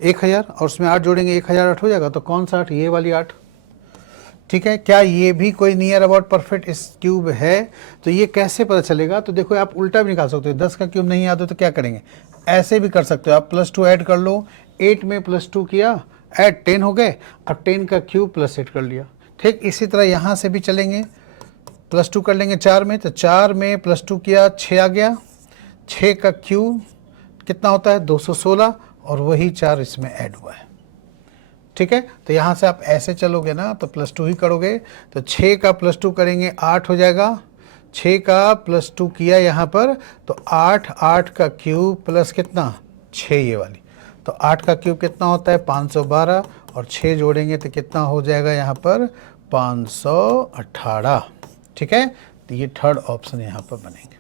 1000, और उसमें 8 जोड़ेंगे 1008 हो जाएगा। तो कौन सा 8? ये वाली 8। ठीक है, क्या ये भी कोई नियर अबाउट परफेक्ट इस क्यूब है? तो ये कैसे पता चलेगा? तो देखो आप उल्टा भी निकाल सकते हो। 10 का क्यूब नहीं याद हो तो क्या करेंगे? ऐसे भी कर सकते हो आप, +2 ऐड कर लो। 8 में +2 किया, ऐड 10 हो गए। अब 10 का क्यूब +8 कर लिया। ठीक इसी तरह यहाँ से भी चलेंगे, +2 कर लेंगे 4 में, तो 4 में +2 किया, 6 आ गया। 6 का क्यूब कितना होता है? 216, और वही 4 इसमें ऐड हुआ है। ठीक है, तो यहाँ से आप ऐसे चलोगे ना तो +2 ही करोगे। तो 6 का +2 करेंगे 8 हो जाएगा। 6 का +2 किया यहाँ पर, तो 8, 8 का क्यूब प्लस कितना? 6 ये वाली। तो 8 का क्यूब कितना होता है? 512, और 6 जोड़ेंगे तो कितना हो जाएगा यहाँ पर? 518। ठीक है, तो ये थर्ड ऑप्शन यहाँ पर बनेंगे।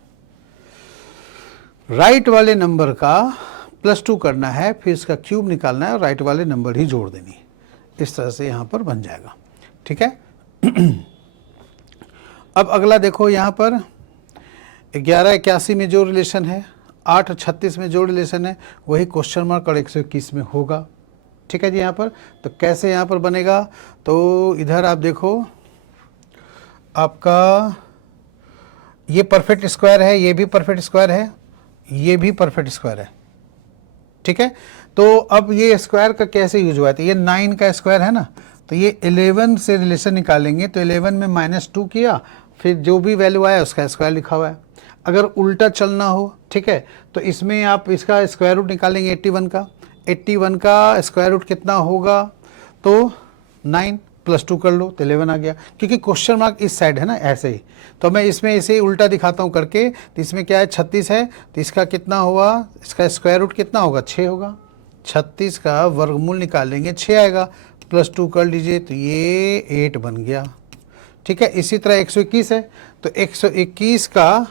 राइट वाले नंबर का +2 करना है, फिर इसका क्यूब निकालना है और राइट वाले नंबर ही जोड़ देनी है। इस तरह से यहाँ पर बन जाएगा। ठीक है। अब अगला देखो यहाँ पर 1181 में जो रिलेशन है, 836 में जो रिलेशन है, वही क्वेश्चन मार्क और 121 में होगा। ठीक है जी। यहाँ पर तो कैसे यहाँ पर बनेगा? तो इधर आप देखो, आपका ये परफेक्ट स्क्वायर है, ये भी परफेक्ट स्क्वायर है, ये भी परफेक्ट स्क्वायर है। ठीक है, तो अब ये स्क्वायर का कैसे यूज हुआ है? तो ये 9 का स्क्वायर है ना, तो ये 11 से रिलेशन निकालेंगे। तो 11 में -2 किया, फिर जो भी वैल्यू आया उसका स्क्वायर लिखा हुआ है। अगर उल्टा चलना हो, ठीक है, तो इसमें आप इसका स्क्वायर रूट निकालेंगे 81 का। 81 का स्क्वायर रूट कितना होगा? तो 9 +2 कर लो तो 11 आ गया, क्योंकि क्वेश्चन मार्क इस साइड है ना, ऐसे ही। तो मैं इसमें इसे उल्टा दिखाता हूँ करके। तो इसमें क्या है? 36 है, तो इसका कितना हुआ? इसका स्क्वायर रूट कितना होगा? 6 होगा। 36 का वर्गमूल निकालेंगे, 6 आएगा। +2 कर लीजिए तो ये 8 बन गया। ठीक है, इसी तरह 121 है, तो 121 का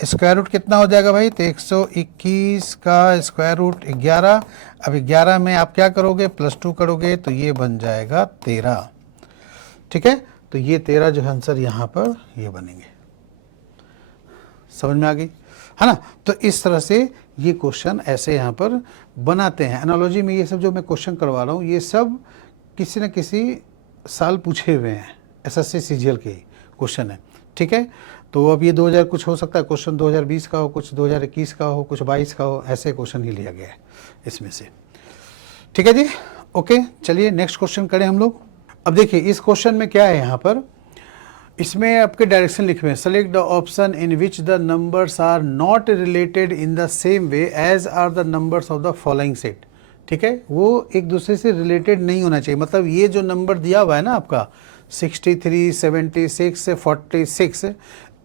स्क्वायर रूट कितना हो जाएगा भाई? तो 121 का स्क्वायर रूट 11। अब 11 में आप क्या करोगे? +2 करोगे तो ये बन जाएगा 13। ठीक है, तो ये 13 जो है आंसर यहाँ पर ये बनेंगे। समझ में आ गई है ना? तो इस तरह से ये क्वेश्चन ऐसे यहाँ पर बनाते हैं। एनालॉजी में ये सब जो मैं क्वेश्चन करवा रहा हूँ, ये सब किसी न किसी साल पूछे हुए हैं, SSC CGL के क्वेश्चन है। ठीक है, तो अब ये 2000 कुछ हो सकता है क्वेश्चन, 2020 का हो, कुछ 2021 का हो, कुछ 22 का हो, ऐसे क्वेश्चन ही लिया गया है इसमें से। ठीक है जी, ओके। चलिए नेक्स्ट क्वेश्चन करें हम लोग। अब देखिए इस क्वेश्चन में क्या है यहाँ पर, इसमें आपके डायरेक्शन लिखे हुए हैं, select the option in which the numbers are not related in the same way as are the numbers of the following set. ठीक है, वो एक दूसरे से रिलेटेड नहीं होना चाहिए। मतलब ये जो नंबर दिया हुआ है ना आपका 63, 76, 46,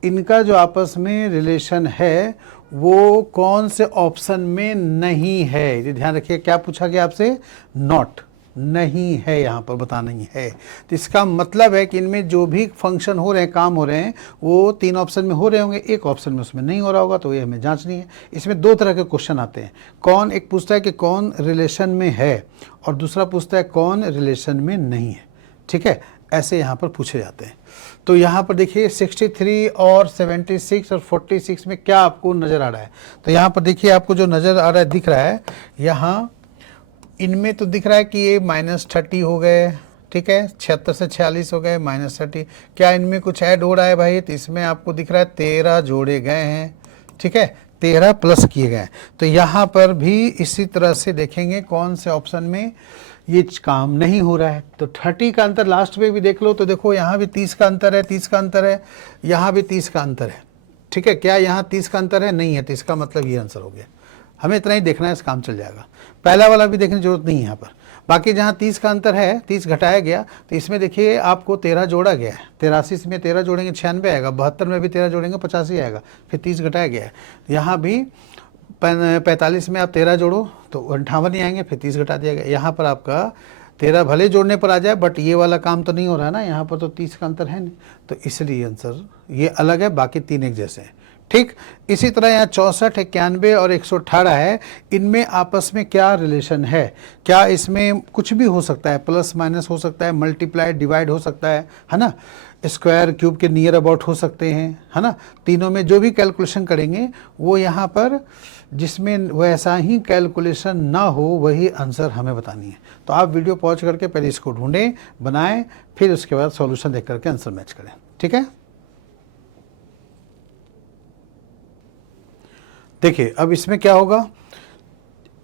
इनका जो आपस में रिलेशन है वो कौन से ऑप्शन में नहीं है? ये ध्यान रखिए, क्या पूछा गया आपसे? नॉट, नहीं है, यहाँ पर बताना ही है। तो इसका मतलब है कि इनमें जो भी फंक्शन हो रहे हैं, काम हो रहे हैं, वो 3 ऑप्शन में हो रहे होंगे, एक ऑप्शन में उसमें नहीं हो रहा होगा, तो ये हमें जांचनी है। इसमें 2 तरह के क्वेश्चन आते हैं। कौन, एक पूछता है कि कौन रिलेशन में है, और दूसरा पूछता है कौन रिलेशन में नहीं है। ठीक है, ऐसे यहाँ पर पूछे जाते हैं। तो यहाँ पर देखिए 63 और 76 और 46 में क्या आपको नज़र आ रहा है? तो यहाँ पर देखिए आपको जो नज़र आ रहा है, दिख रहा है यहाँ, इनमें तो दिख रहा है कि ये -30 हो गए। ठीक है, 76 से 46 हो गए, -30। क्या इनमें कुछ ऐड हो रहा है भाई? तो इसमें आपको दिख रहा है 13 जोड़े गए हैं। ठीक है, 13 प्लस किए गए। तो यहाँ पर भी इसी तरह से देखेंगे कौन से ऑप्शन में ये काम नहीं हो रहा है। तो 30 का अंतर लास्ट में भी देख लो, तो देखो यहाँ भी 30 का अंतर है, 30 का अंतर है, यहाँ भी 30 का अंतर है। ठीक है, क्या यहाँ 30 का अंतर है? नहीं है, तो इसका मतलब ये आंसर हो गया। हमें इतना ही देखना है, इस काम चल जाएगा। पहला वाला भी देखने की जरूरत नहीं है यहाँ पर। बाकी जहाँ 30 का अंतर है, 30 घटाया गया, तो इसमें देखिए आपको 13 जोड़ा गया है। 83 में 13 जोड़ेंगे 96 आएगा, 72 में भी 13 जोड़ेंगे 85 आएगा, फिर 30 घटाया गया है। यहाँ भी 45 में आप 13 जोड़ो तो 58 ही आएंगे, फिर 30 घटा दिया गया। यहाँ पर आपका 13 भले जोड़ने पर आ जाए, बट ये वाला काम तो नहीं हो रहा है ना, यहाँ पर तो 30 का अंतर है नहीं, तो इसलिए आंसर ये अलग है, बाकी 3 एक जैसे हैं। ठीक। इसी तरह यहाँ 64, 91 और 118 है, इनमें आपस में क्या रिलेशन है? क्या इसमें कुछ भी हो सकता है, प्लस माइनस हो सकता है, मल्टीप्लाई डिवाइड हो सकता है ना, स्क्वायर क्यूब के नियर अबाउट हो सकते हैं, है ना। तीनों में जो भी कैलकुलेशन करेंगे वो यहाँ पर जिसमें वैसा ही कैलकुलेशन ना हो वही आंसर हमें बतानी है। तो आप वीडियो पॉज करके पहले इसको ढूंढें, बनाएं, फिर उसके बाद सॉल्यूशन देख करके आंसर मैच करें। ठीक है, देखिए अब इसमें क्या होगा,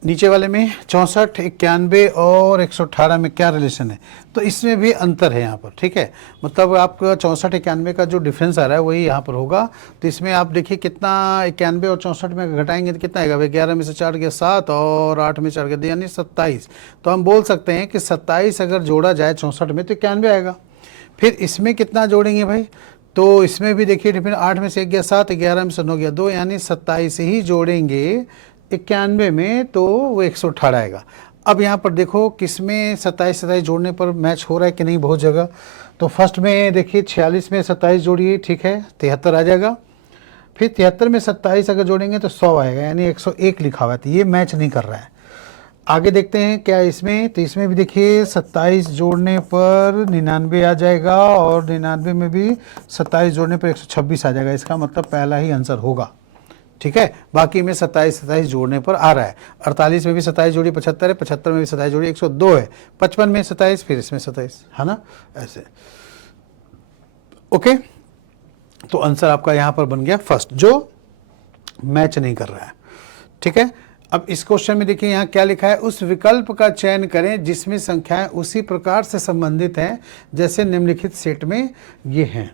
नीचे वाले में 64, 91 और 118 में क्या रिलेशन है, तो इसमें भी अंतर है यहाँ पर। ठीक है, मतलब आपका 64, 91 का जो डिफरेंस आ रहा है वही यहाँ पर होगा। तो इसमें आप देखिए कितना 91 और 64 में घटाएंगे तो कितना आएगा भाई, 11 में से 4 गया 7 और 8 में 4 गया यानी 27। तो हम बोल सकते हैं कि 27 अगर जोड़ा जाए 64 में तो 91 आएगा। फिर इसमें कितना जोड़ेंगे भाई, तो इसमें भी देखिए डिफरेंस, 8 में से 1 गया 7, 11 में से 9 गया 2 यानी 27 ही जोड़ेंगे 91 में तो वो 118 आएगा। अब यहाँ पर देखो किसमें 27 जोड़ने पर मैच हो रहा है कि नहीं, बहुत जगह। तो फर्स्ट में देखिए 46 में 27 जोड़िए, ठीक है 73 आ जाएगा। फिर 73 में 27 अगर जोड़ेंगे तो 100 आएगा यानी 101 लिखा हुआ है, तो ये मैच नहीं कर रहा है। आगे देखते हैं क्या इसमें, तो इसमें भी देखिए 27 जोड़ने पर 99 आ जाएगा और 99 में भी 27 जोड़ने पर 126 आ जाएगा। इसका मतलब पहला ही आंसर होगा। ठीक है, बाकी में 27 जोड़ने पर आ रहा है। 48 में भी 27 जोड़ी 75 है, 75 में भी 27 जोड़ी 102 है, 55 में 27, फिर इसमें 27, है ना, ऐसे। ओके, तो आंसर आपका यहां पर बन गया फर्स्ट, जो मैच नहीं कर रहा है। ठीक है, अब इस क्वेश्चन में देखिए यहाँ क्या लिखा है, उस विकल्प का चयन करें जिसमें संख्याएं उसी प्रकार से संबंधित हैं जैसे निम्नलिखित सेट में ये हैं।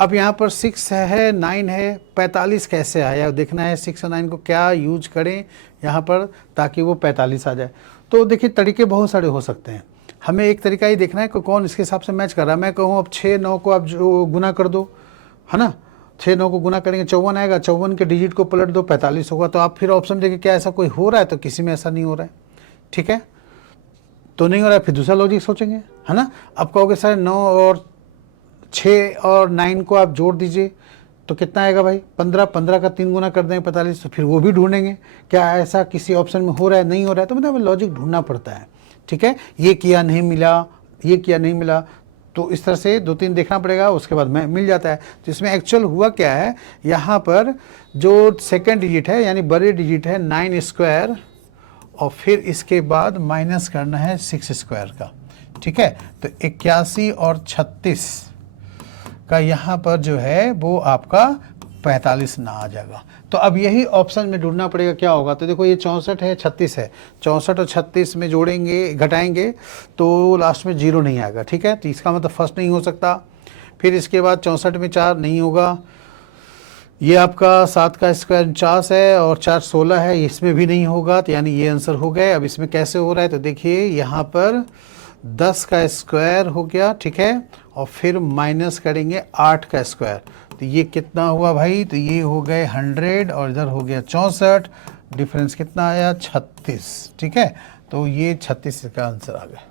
अब यहाँ पर 6 है, 9 है, 45 कैसे आया देखना है। 6 और 9 को क्या यूज करें यहाँ पर ताकि वो 45 आ जाए। तो देखिए तरीके बहुत सारे हो सकते हैं, हमें एक तरीका ही देखना है कि कौन इसके हिसाब से मैच कर रहा है। मैं कहूँ अब 6, 9 को आप जो गुना कर दो, है ना, 6, 9 को गुना करेंगे 54 आएगा, 54 के डिजिट को पलट दो 45 होगा। तो आप फिर ऑप्शन देखिए क्या ऐसा कोई हो रहा है, तो किसी में ऐसा नहीं हो रहा है। ठीक है, तो नहीं हो रहा है, फिर दूसरा लॉजिक सोचेंगे, है ना। अब कहोगे सर 9 और 6 और 9 को आप जोड़ दीजिए तो कितना आएगा भाई, 15, 15 का 3 गुना कर देंगे 45। तो फिर वो भी ढूंढेंगे क्या ऐसा किसी ऑप्शन में हो रहा है, नहीं हो रहा है, तो मतलब लॉजिक ढूंढना पड़ता है। ठीक है, ये किया नहीं मिला, ये किया नहीं मिला, तो इस तरह से 2-3 देखना पड़ेगा, उसके बाद में मिल जाता है। तो इसमें एक्चुअल हुआ क्या है, यहाँ पर जो सेकेंड डिजिट है यानी बड़े डिजिट है 9 स्क्वायर और फिर इसके बाद माइनस करना है 6 स्क्वायर का। ठीक है, तो 81 और 36 का यहाँ पर जो है वो आपका 45 ना आ जाएगा। तो अब यही ऑप्शन में ढूंढना पड़ेगा क्या होगा। तो देखो ये 64 है, 36 है, 64 और 36 में जोड़ेंगे घटाएंगे तो लास्ट में 0 नहीं आएगा। ठीक है, तो इसका मतलब फर्स्ट नहीं हो सकता। फिर इसके बाद 64 में 4 नहीं होगा, ये आपका 7 का स्क्वायर 49 है और 4 16 है, इसमें भी नहीं होगा, तो यानी ये आंसर हो गए। अब इसमें कैसे हो रहा है, तो देखिए यहाँ पर 10 का स्क्वायर हो गया, ठीक है, और फिर माइनस करेंगे 8 का स्क्वायर, तो ये कितना हुआ भाई, तो ये हो गए 100 और इधर हो गया 64, डिफरेंस कितना आया 36। ठीक है, तो ये 36 का आंसर आ गया।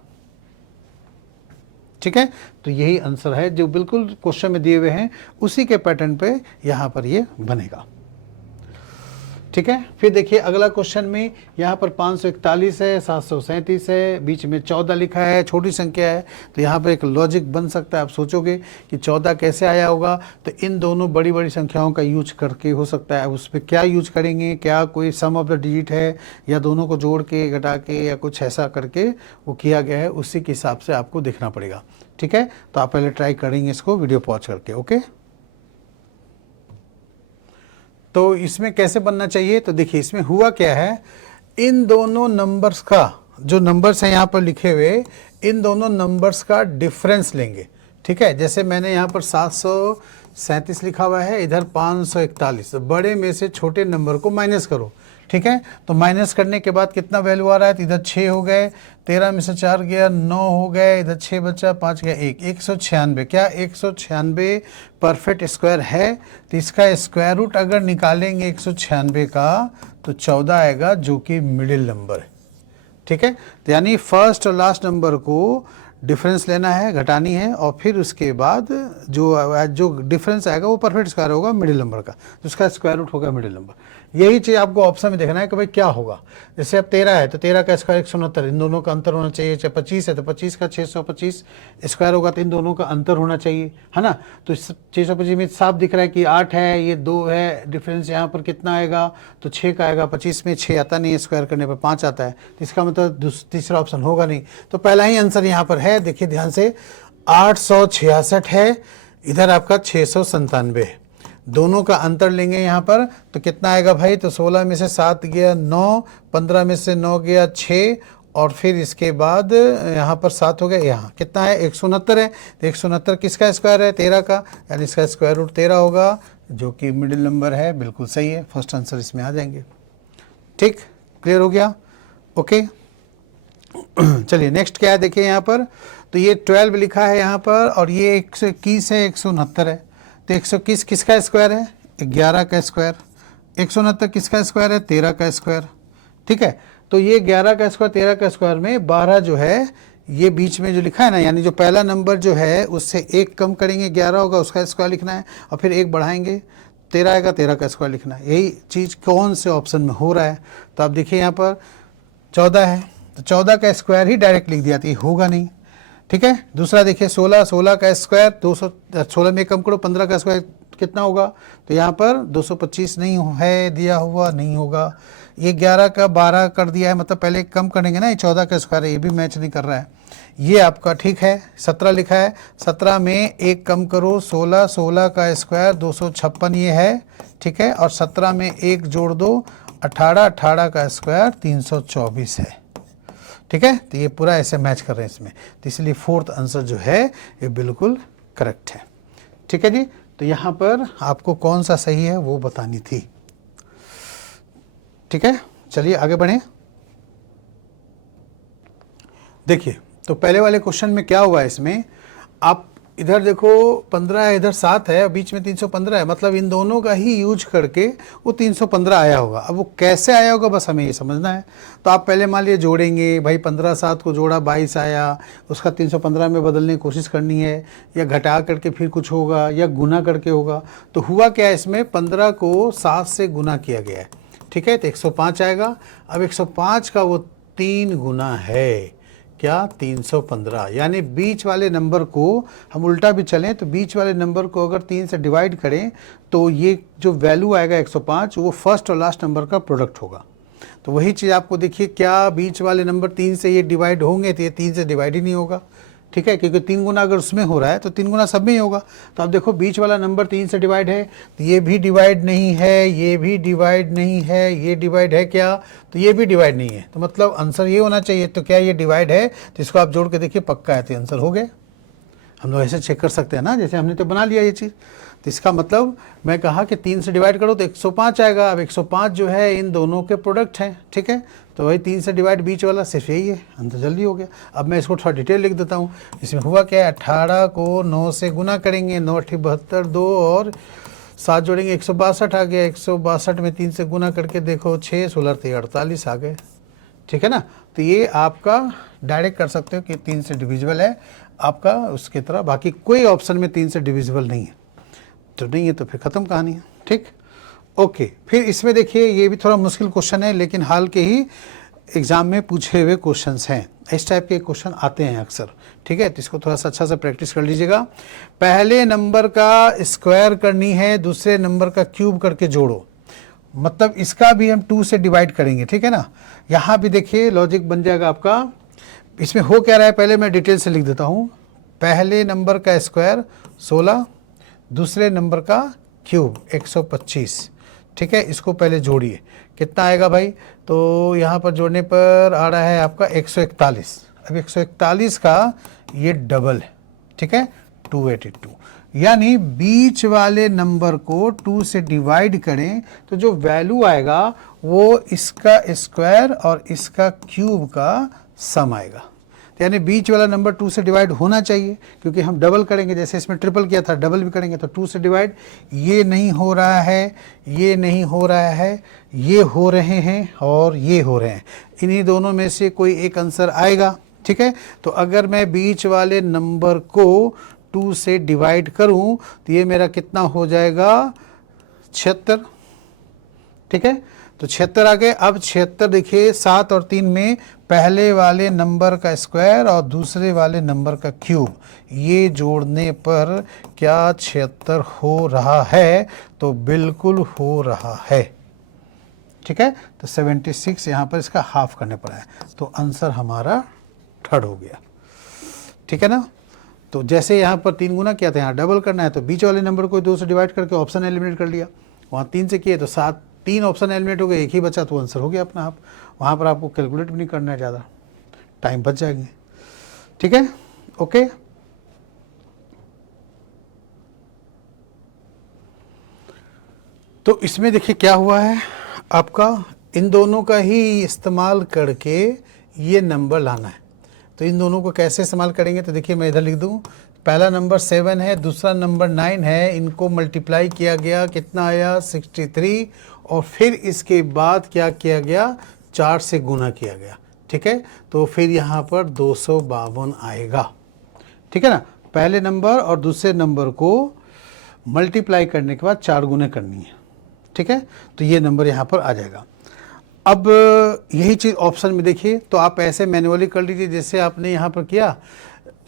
ठीक है, तो यही आंसर है जो बिल्कुल क्वेश्चन में दिए हुए हैं, उसी के पैटर्न पे यहाँ पर ये बनेगा। ठीक है, फिर देखिए अगला क्वेश्चन में यहाँ पर 541 है, 737 है, बीच में 14 लिखा है, छोटी संख्या है। तो यहाँ पर एक लॉजिक बन सकता है, आप सोचोगे कि 14 कैसे आया होगा, तो इन दोनों बड़ी बड़ी संख्याओं का यूज करके हो सकता है। उस पर क्या यूज करेंगे, क्या कोई सम ऑफ द डिजिट है या दोनों को जोड़ के घटा के या कुछ ऐसा करके वो किया गया है, उसी के हिसाब से आपको देखना पड़ेगा। ठीक है, तो आप पहले ट्राई करेंगे इसको वीडियो पॉज करके। ओके, तो इसमें कैसे बनना चाहिए, तो देखिए इसमें हुआ क्या है, इन दोनों नंबर्स का जो नंबर्स हैं यहाँ पर लिखे हुए, इन दोनों नंबर्स का डिफरेंस लेंगे। ठीक है, जैसे मैंने यहाँ पर 737 लिखा हुआ है, इधर 541, बड़े में से छोटे नंबर को माइनस करो। ठीक है, तो माइनस करने के बाद कितना वैल्यू आ रहा है, तो इधर 6 हो गए, 13 में से 4 गया 9 हो गए, इधर 6 बचा, 5 गया 1, 196। क्या 196 परफेक्ट स्क्वायर है, तो इसका स्क्वायर रूट अगर निकालेंगे 196 का तो 14 आएगा, जो कि मिडिल नंबर है। ठीक है, तो यानी फर्स्ट और लास्ट नंबर को डिफरेंस लेना है, घटानी है, और फिर उसके बाद जो डिफरेंस आएगा वो परफेक्ट स्क्वायर होगा मिडिल नंबर का, जिसका स्क्वायर रूट होगा मिडिल नंबर। यही चीज़ आपको ऑप्शन में देखना है कि भाई क्या होगा। जैसे अब 13 है तो 13 का स्क्वायर 169, इन दोनों का अंतर होना चाहिए। चाहे 25 है तो 25 का 625 स्क्वायर होगा, तो इन दोनों का अंतर होना चाहिए, है ना। तो 625 में साफ दिख रहा है कि 8 है, ये 2 है, डिफरेंस यहाँ पर कितना आएगा, तो 6 का आएगा। 25 में 6 आता नहीं है, स्क्वायर करने पर 5 आता है, तो इसका मतलब तीसरा ऑप्शन होगा नहीं। तो पहला ही आंसर यहाँ पर है, देखिए ध्यान से, 866 है, इधर आपका 697 है। दोनों का अंतर लेंगे यहाँ पर तो कितना आएगा भाई, तो 16 में से 7 गया 9, 15 में से 9 गया 6, और फिर इसके बाद यहाँ पर 7 हो गया, यहाँ कितना है 169 है। तो 169 किसका स्क्वायर है, 13 का, यानी इसका स्क्वायर रूट 13 होगा, जो कि मिडिल नंबर है। बिल्कुल सही है, फर्स्ट आंसर इसमें आ जाएंगे। ठीक, क्लियर हो गया, ओके। चलिए नेक्स्ट क्या है, देखिए यहाँ पर, तो ये 12 लिखा है यहाँ पर, और ये 121 है, 169 है। तो 121 किसका स्क्वायर है, 11 का स्क्वायर। 169 किसका स्क्वायर है, 13 का स्क्वायर। ठीक है, तो ये 11 का स्क्वायर 13 का स्क्वायर में 12 जो है, ये बीच में जो लिखा है ना, यानी जो पहला नंबर जो है उससे एक कम करेंगे, 11 होगा, उसका स्क्वायर लिखना है, और फिर एक बढ़ाएंगे, 13 आएगा, 13 का स्क्वायर लिखना है। यही चीज़ कौन से ऑप्शन में हो रहा है, तो आप देखिए यहाँ पर 14 है, तो 14 का स्क्वायर ही डायरेक्ट लिख दिया, तो ये होगा नहीं। ठीक है, दूसरा देखिए 16, 16 का स्क्वायर 216 में कम करो, 15 का स्क्वायर कितना होगा, तो यहाँ पर 225 नहीं है दिया हुआ, नहीं होगा। ये 11 का 12 कर दिया है, मतलब पहले कम करेंगे ना, ये 14 का स्क्वायर है, ये भी मैच नहीं कर रहा है। ये आपका ठीक है, 17 लिखा है, 17 में एक कम करो, 16, 16 का स्क्वायर 256 ये है, ठीक है, और 17 में एक जोड़ दो, 18, 18 का स्क्वायर 324 है। ठीक है, तो ये पूरा ऐसे मैच कर रहे हैं इसमें, तो इसलिए फोर्थ आंसर जो है ये बिल्कुल करेक्ट है। ठीक है जी, तो यहाँ पर आपको कौन सा सही है वो बतानी थी। ठीक है, चलिए आगे बढ़ें। देखिए, तो पहले वाले क्वेश्चन में क्या हुआ, इसमें आप इधर देखो 15 है, इधर 7 है, बीच में 315 है, मतलब इन दोनों का ही यूज करके वो 315 आया होगा। अब वो कैसे आया होगा बस हमें ये समझना है। तो आप पहले मान लिए जोड़ेंगे, भाई 15 7 को जोड़ा 22 आया, उसका 315 में बदलने की कोशिश करनी है, या घटा करके फिर कुछ होगा, या गुना करके होगा। तो हुआ क्या है, इसमें 15 को 7 से गुना किया गया है। ठीक है, तो 105 आएगा। अब 105 का वो 3 गुना है क्या, 315, यानी बीच वाले नंबर को हम उल्टा भी चलें तो बीच वाले नंबर को अगर 3 से डिवाइड करें तो ये जो वैल्यू आएगा 105, वो फर्स्ट और लास्ट नंबर का प्रोडक्ट होगा। तो वही चीज़ आपको देखिए, क्या बीच वाले नंबर 3 से ये डिवाइड होंगे, तो ये 3 से डिवाइड ही नहीं होगा। ठीक है, क्योंकि 3 गुना अगर उसमें हो रहा है तो 3 गुना सब में ही होगा। तो आप देखो बीच वाला नंबर 3 से डिवाइड है, तो ये भी डिवाइड नहीं है, ये भी डिवाइड नहीं है, ये डिवाइड है क्या, तो ये भी डिवाइड नहीं है। तो मतलब आंसर ये होना चाहिए। तो क्या ये डिवाइड है, तो इसको आप जोड़ के देखिए, पक्का है, तो आंसर हो गया। हम लोग ऐसे चेक कर सकते हैं ना, जैसे हमने तो बना लिया ये चीज़। तो इसका मतलब मैं कहा कि 3 से डिवाइड करो तो 105 आएगा। अब 105 जो है इन दोनों के प्रोडक्ट हैं। ठीक है, तो वही 3 से डिवाइड बीच वाला सिर्फ यही है, आंसर जल्दी हो गया। अब मैं इसको थोड़ा डिटेल लिख देता हूँ। इसमें हुआ क्या है, 18 को 9 से गुना करेंगे, 9 8 72, 2 और 7 जोड़ेंगे, 162 आ गया। 162 में 3 से गुना करके देखो, 6 16 48 आ गए। ठीक है ना, तो ये आपका डायरेक्ट कर सकते हो कि 3 से डिविजिबल है आपका उसकी तरह। बाकी कोई ऑप्शन में 3 से डिविजिबल नहीं है, तो नहीं है तो फिर ख़त्म कहानी है। ठीक, ओके। फिर इसमें देखिए, ये भी थोड़ा मुश्किल क्वेश्चन है, लेकिन हाल के ही एग्ज़ाम में पूछे हुए क्वेश्चंस हैं। इस टाइप के क्वेश्चन आते हैं अक्सर। ठीक है, तो इसको थोड़ा सा अच्छा से प्रैक्टिस कर लीजिएगा। पहले नंबर का स्क्वायर करनी है, दूसरे नंबर का क्यूब करके जोड़ो, मतलब इसका भी हम 2 से डिवाइड करेंगे। ठीक है ना, यहाँ भी देखिए लॉजिक बन जाएगा आपका। इसमें हो क्या रहा है, पहले मैं डिटेल से लिख देता हूँ। पहले नंबर का स्क्वायर 16, दूसरे नंबर का क्यूब 125। ठीक है, इसको पहले जोड़िए, कितना आएगा भाई, तो यहाँ पर जोड़ने पर आ रहा है आपका 141। अब 141 का ये डबल है। ठीक है, 282, यानी बीच वाले नंबर को 2 से डिवाइड करें तो जो वैल्यू आएगा वो इसका स्क्वायर और इसका क्यूब का सम आएगा। यानी बीच वाला नंबर 2 से डिवाइड होना चाहिए, क्योंकि हम डबल करेंगे, जैसे इसमें ट्रिपल किया था, डबल भी करेंगे तो 2 से डिवाइड। ये नहीं हो रहा है, ये नहीं हो रहा है, ये हो रहे हैं और ये हो रहे हैं। इन्हीं दोनों में से कोई एक आंसर आएगा। ठीक है। तो अगर मैं बीच वाले नंबर को 2 से डिवाइड करूं तो ये मेरा कितना हो जाएगा 76, ठीक है। तो 76 आ गए। अब 76 देखिए 7 और 3 में पहले वाले नंबर का स्क्वायर और दूसरे वाले नंबर का क्यूब, ये जोड़ने पर क्या 76 हो रहा है? तो बिल्कुल हो रहा है, ठीक है। तो 76 यहाँ पर इसका हाफ करने पड़ा है, तो आंसर हमारा थर्ड हो गया, ठीक है ना। तो जैसे यहाँ पर 3 गुना किया था, यहाँ डबल करना है, तो बीच वाले नंबर को 2 से डिवाइड करके ऑप्शन एलिमिनेट कर लिया। वहाँ 3 से किए तो 7, 3 ऑप्शन एलिमिनेट हो गए, एक ही बचा, तो आंसर हो गया अपना आप। वहाँ पर आपको कैलकुलेट भी नहीं करना है, ज़्यादा टाइम बच जाएंगे, ठीक है। ओके, तो इसमें देखिए क्या हुआ है आपका, इन दोनों का ही इस्तेमाल करके ये नंबर लाना है। तो इन दोनों को कैसे इस्तेमाल करेंगे? तो देखिए मैं इधर लिख दूँ, पहला नंबर 7 है, दूसरा नंबर 9 है, इनको मल्टीप्लाई किया गया, कितना आया 63, और फिर इसके बाद क्या किया गया 4 से गुना किया गया, ठीक है। तो फिर यहाँ पर 252 आएगा, ठीक है ना। पहले नंबर और दूसरे नंबर को मल्टीप्लाई करने के बाद 4 गुने करनी है, ठीक है। तो ये नंबर यहाँ पर आ जाएगा। अब यही चीज़ ऑप्शन में देखिए, तो आप ऐसे मैन्युअली कर लीजिए जैसे आपने यहाँ पर किया।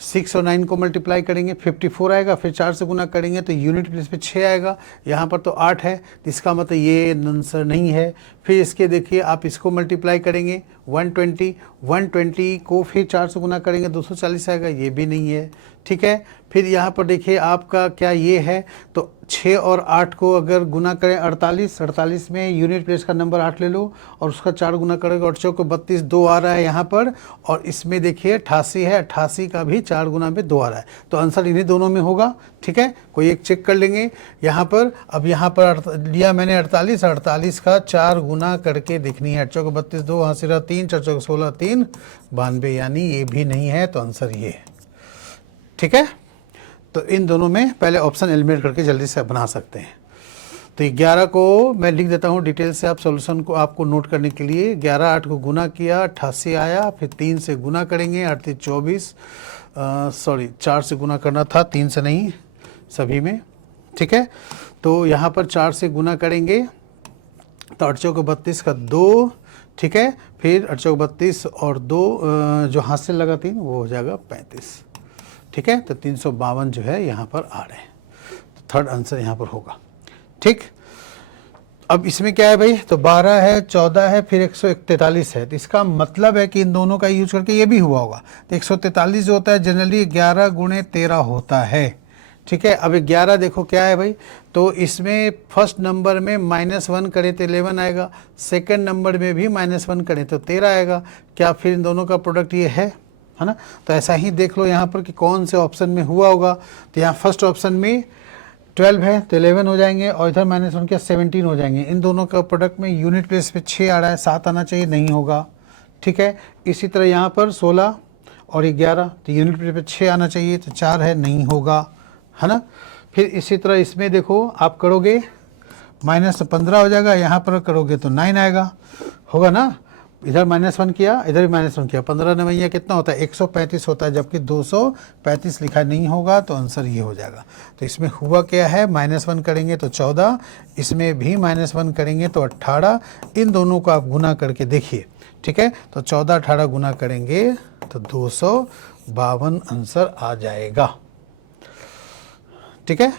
6 और 9 को मल्टीप्लाई करेंगे 54 आएगा, फिर 4 से गुना करेंगे तो यूनिट प्लेस पे 6 आएगा। यहाँ पर तो 8 है, तो इसका मतलब ये आंसर नहीं है। फिर इसके देखिए आप इसको मल्टीप्लाई करेंगे 120 को फिर 4 से गुना करेंगे 240 आएगा, ये भी नहीं है, ठीक है। फिर यहाँ पर देखिए आपका क्या ये है, तो 6 और 8 को अगर गुना करें 48 में यूनिट प्लेस का नंबर 8 ले लो और उसका 4 गुना करेंगे 8 को 32, 2 आ रहा है यहाँ पर, और इसमें देखिए 88 है, 88 का भी 4 गुना में 2 आ रहा है, तो आंसर इन्हीं दोनों में होगा, ठीक है। कोई एक चेक कर लेंगे यहाँ पर। अब यहाँ पर लिया मैंने 48 का 4 गुना करके देखनी है, 8 चौक 32, 2 यहाँ से रहा 3, 4 चौक 16, 3 92, यानी ये भी नहीं है, तो आंसर ये है, ठीक है। तो इन दोनों में पहले ऑप्शन एलिमिनेट करके जल्दी से बना सकते हैं। तो 11 को मैं लिख देता हूँ डिटेल से, आप सॉल्यूशन को आपको नोट करने के लिए। 11 8 को गुना किया 88 आया, फिर 3 से गुना करेंगे 8 24, सॉरी 4 से गुना करना था, 3 से नहीं सभी में, ठीक है। तो यहाँ पर 4 से गुना करेंगे तो 8 चौक 32 का 2, ठीक है। फिर 8 चौक 32 और 2 जो हाथ से लगा 3 वो हो जाएगा 35, ठीक है। तो 352 जो है यहाँ पर आ रहे हैं, तो थर्ड आंसर यहाँ पर होगा, ठीक। अब इसमें क्या है भाई, तो 12 है, 14 है, फिर 143 है, तो इसका मतलब है कि इन दोनों का यूज करके ये भी हुआ होगा। तो 143 जो होता है जनरली 11 गुणे 13 होता है, ठीक है। अब 11 देखो क्या है भाई, तो इसमें फर्स्ट नंबर में -1 करें तो 11 आएगा, सेकंड नंबर में भी -1 करें तो 13 आएगा। क्या फिर इन दोनों का प्रोडक्ट ये है ना। तो ऐसा ही देख लो यहाँ पर कि कौन से ऑप्शन में हुआ होगा। तो यहाँ फर्स्ट ऑप्शन में 12 है तो 11 हो जाएंगे, और इधर -1 क्या 17 हो जाएंगे। इन दोनों का प्रोडक्ट में यूनिट प्लेस पे 6 आ रहा है, 7 आना चाहिए, नहीं होगा, ठीक है। इसी तरह यहाँ पर 16 और 11, तो यूनिट प्लेस पे 6 आना चाहिए, तो 4 है, नहीं होगा, है ना। फिर इसी तरह इसमें देखो आप करोगे -15 हो जाएगा, यहाँ पर करोगे तो 9 आएगा, होगा ना। इधर -1 किया, इधर भी -1 किया, 15 9 कितना होता है 135 होता है, जबकि 235 लिखा नहीं होगा, तो आंसर ये हो जाएगा। तो इसमें हुआ क्या है, -1 करेंगे तो 14, इसमें भी -1 करेंगे तो 18, इन दोनों को आप गुना करके देखिए, ठीक है। तो 14 18 गुना करेंगे तो 252 आंसर आ जाएगा, ठीक है।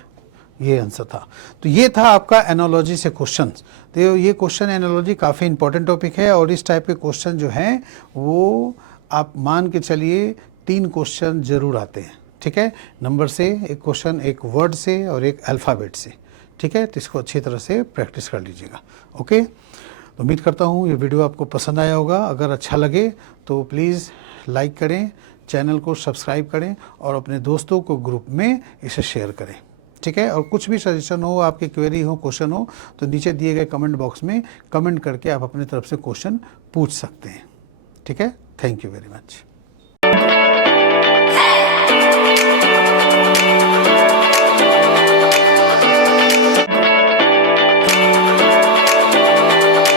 ये आंसर था। तो ये था आपका एनालॉजी से क्वेश्चन। तो ये क्वेश्चन एनालॉजी काफ़ी इंपॉर्टेंट टॉपिक है, और इस टाइप के क्वेश्चन जो हैं वो आप मान के चलिए 3 क्वेश्चन जरूर आते हैं, ठीक है। नंबर से एक क्वेश्चन, एक वर्ड से और एक अल्फ़ाबेट से, ठीक है। तो इसको अच्छी तरह से प्रैक्टिस कर लीजिएगा, ओके। तो उम्मीद करता हूँ ये वीडियो आपको पसंद आया होगा। अगर अच्छा लगे तो प्लीज़ लाइक करें, चैनल को सब्सक्राइब करें, और अपने दोस्तों को ग्रुप में इसे शेयर करें, ठीक है। और कुछ भी सजेशन हो, आपकी क्वेरी हो, क्वेश्चन हो, तो नीचे दिए गए कमेंट बॉक्स में कमेंट करके आप अपनी तरफ से क्वेश्चन पूछ सकते हैं, ठीक है। Thank you very much.